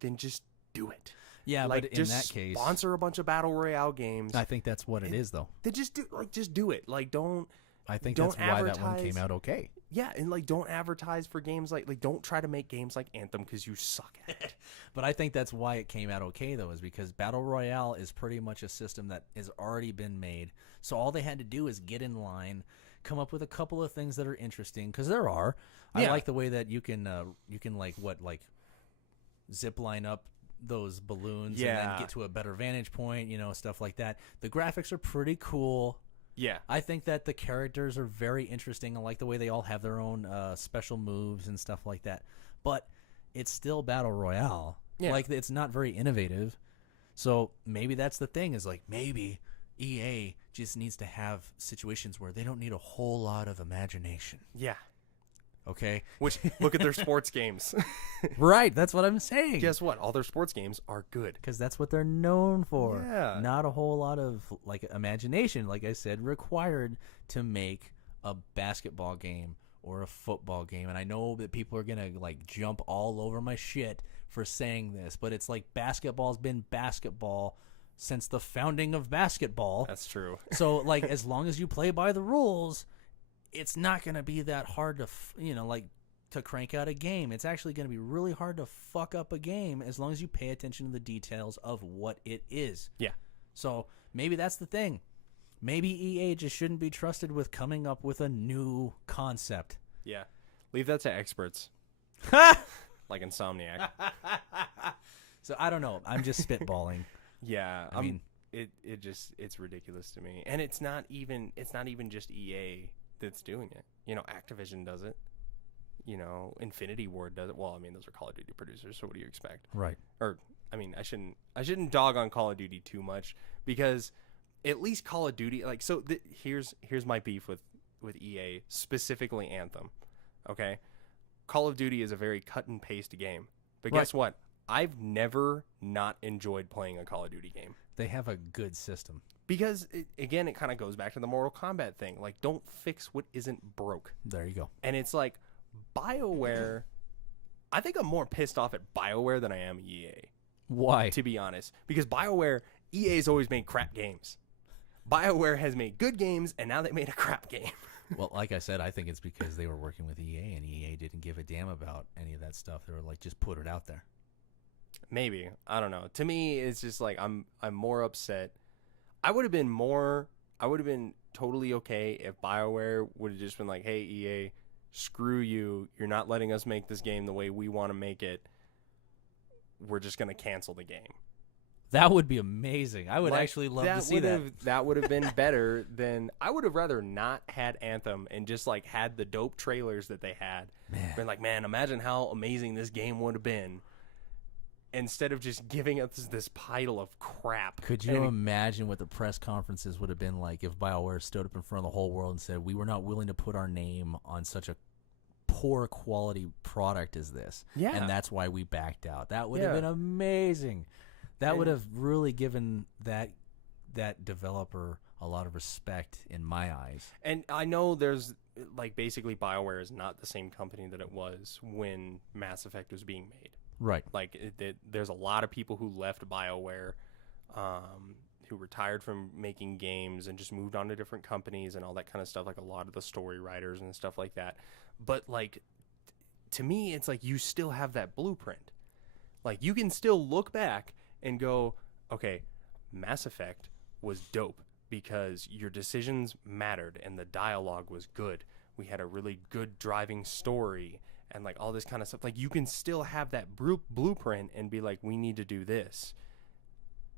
then just do it. yeah, like, but in just that case, sponsor a bunch of battle royale games. I think that's what it is, though. Then just do it. Like, don't. I think Don't that's why that one advertise. came out okay. Yeah, and like, don't advertise for games like don't try to make games like Anthem because you suck at it. But I think that's why it came out okay, though, is because Battle Royale is pretty much a system that has already been made. So all they had to do is get in line, come up with a couple of things that are interesting, because there are. I Yeah. like the way that you can zip line up those balloons and then Yeah. get to a better vantage point, stuff like that. The graphics are pretty cool. Yeah, I think that the characters are very interesting. I like the way they all have their own special moves and stuff like that. But it's still Battle Royale. Yeah. Like, it's not very innovative. So maybe that's the thing, is like, maybe EA just needs to have situations where they don't need a whole lot of imagination. yeah. Okay? Which look at their sports games. Right. That's what I'm saying. Guess what? All their sports games are good. Because that's what they're known for. Yeah. Not a whole lot of like imagination, like I said, required to make a basketball game or a football game. And I know that people are gonna like jump all over my shit for saying this, but it's like basketball's been basketball since the founding of basketball. That's true. So like, as long as you play by the rules, it's not gonna be that hard to to crank out a game. It's actually going to be really hard to fuck up a game as long as you pay attention to the details of what it is. Yeah. So maybe that's the thing. Maybe EA just shouldn't be trusted with coming up with a new concept. Yeah. Leave that to experts like Insomniac. So I don't know. I'm just spitballing. Yeah, I mean, it's ridiculous to me, and it's not even just EA that's doing it. Activision does it. Infinity Ward does it. Well, I mean, those are Call of Duty producers, so what do you expect? right. Or, I mean, I shouldn't dog on Call of Duty too much, because at least Call of Duty, like, so here's my beef with EA, specifically Anthem. Okay, Call of Duty is a very cut and paste game, but Right. guess what? I've never not enjoyed playing a Call of Duty game. They have a good system. Because, it kind of goes back to the Mortal Kombat thing. Like, don't fix what isn't broke. There you go. And it's like, BioWare, I think I'm more pissed off at BioWare than I am EA, Why? to be honest. Because EA's always made crap games. BioWare has made good games, and now they made a crap game. Well, like I said, I think it's because they were working with EA, and EA didn't give a damn about any of that stuff. They were like, just put it out there. Maybe. I don't know. To me, it's just like, I'm more upset. I would have been totally okay if BioWare would have just been like, hey, EA, screw you. You're not letting us make this game the way we want to make it. We're just going to cancel the game. That would be amazing. I would Like, actually love to see that. That would have been better than, I would have rather not had Anthem and just like had the dope trailers that they had. Man. Been like, man, imagine how amazing this game would have been. Instead of just giving us this pile of crap. Could you And- imagine what the press conferences would have been like if BioWare stood up in front of the whole world and said, we were not willing to put our name on such a poor quality product as this. Yeah. And that's why we backed out. That would have Yeah. been amazing. That would And- have really given that developer a lot of respect in my eyes. And I know there's, like, basically BioWare is not the same company that it was when Mass Effect was being made. Right. Like, there's a lot of people who left BioWare, who retired from making games and just moved on to different companies and all that kind of stuff, like a lot of the story writers and stuff like that. But, like, to me, it's like you still have that blueprint. Like, you can still look back and go, okay, Mass Effect was dope because your decisions mattered and the dialogue was good. We had a really good driving story and like all this kind of stuff. Like, you can still have that blueprint and be like, we need to do this.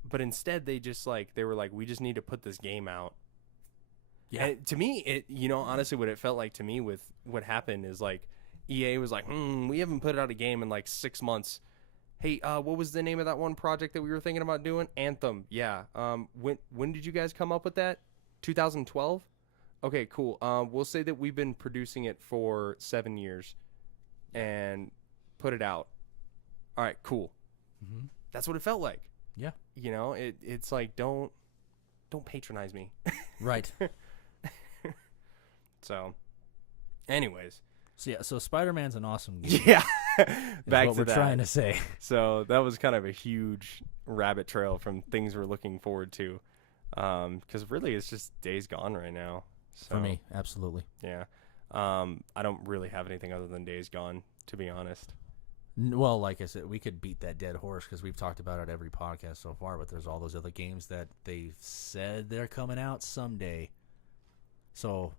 But instead they were like, we just need to put this game out. Yeah. And to me, it, honestly, what it felt like to me with what happened is like EA was like, we haven't put out a game in like 6 months. Hey, what was the name of that one project that we were thinking about doing? Anthem. Yeah. When did you guys come up with that? 2012? Okay, cool. We'll say that we've been producing it for 7 years and put it out. All right, cool. Mm-hmm. That's what it felt like. Yeah. It's like, don't patronize me. Right. So, anyways. So Spider-Man's an awesome game. Yeah. Back to what we're that. trying to say. So that was kind of a huge rabbit trail from things we're looking forward to. Because really it's just Days Gone right now. So, For me, absolutely. Yeah. I don't really have anything other than Days Gone, to be honest. Well, like I said, we could beat that dead horse because we've talked about it every podcast so far, but there's all those other games that they've said they're coming out someday. So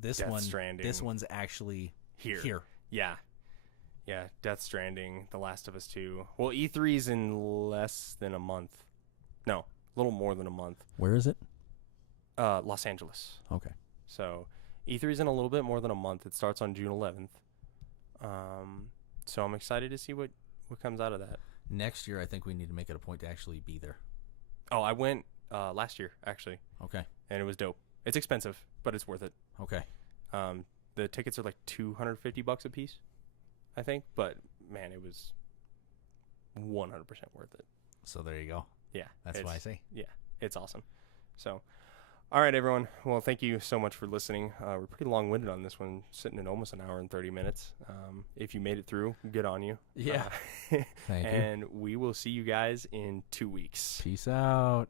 this one's actually here. Yeah. Yeah, Death Stranding, The Last of Us 2. Well, E3's in less than a month. No, a little more than a month. Where is it? Los Angeles. Okay. So E3's in a little bit more than a month. It starts on June 11th. So I'm excited to see what comes out of that. Next year, I think we need to make it a point to actually be there. Oh, I went last year, actually. Okay. And it was dope. It's expensive, but it's worth it. Okay. The tickets are like $250 a piece, I think. But, man, it was 100% worth it. So there you go. Yeah. That's what I say. Yeah, it's awesome. So, all right, everyone. Well, thank you so much for listening. We're pretty long-winded on this one, sitting at almost an hour and 30 minutes. If you made it through, good on you. Yeah. Thank you. And we will see you guys in 2 weeks. Peace out.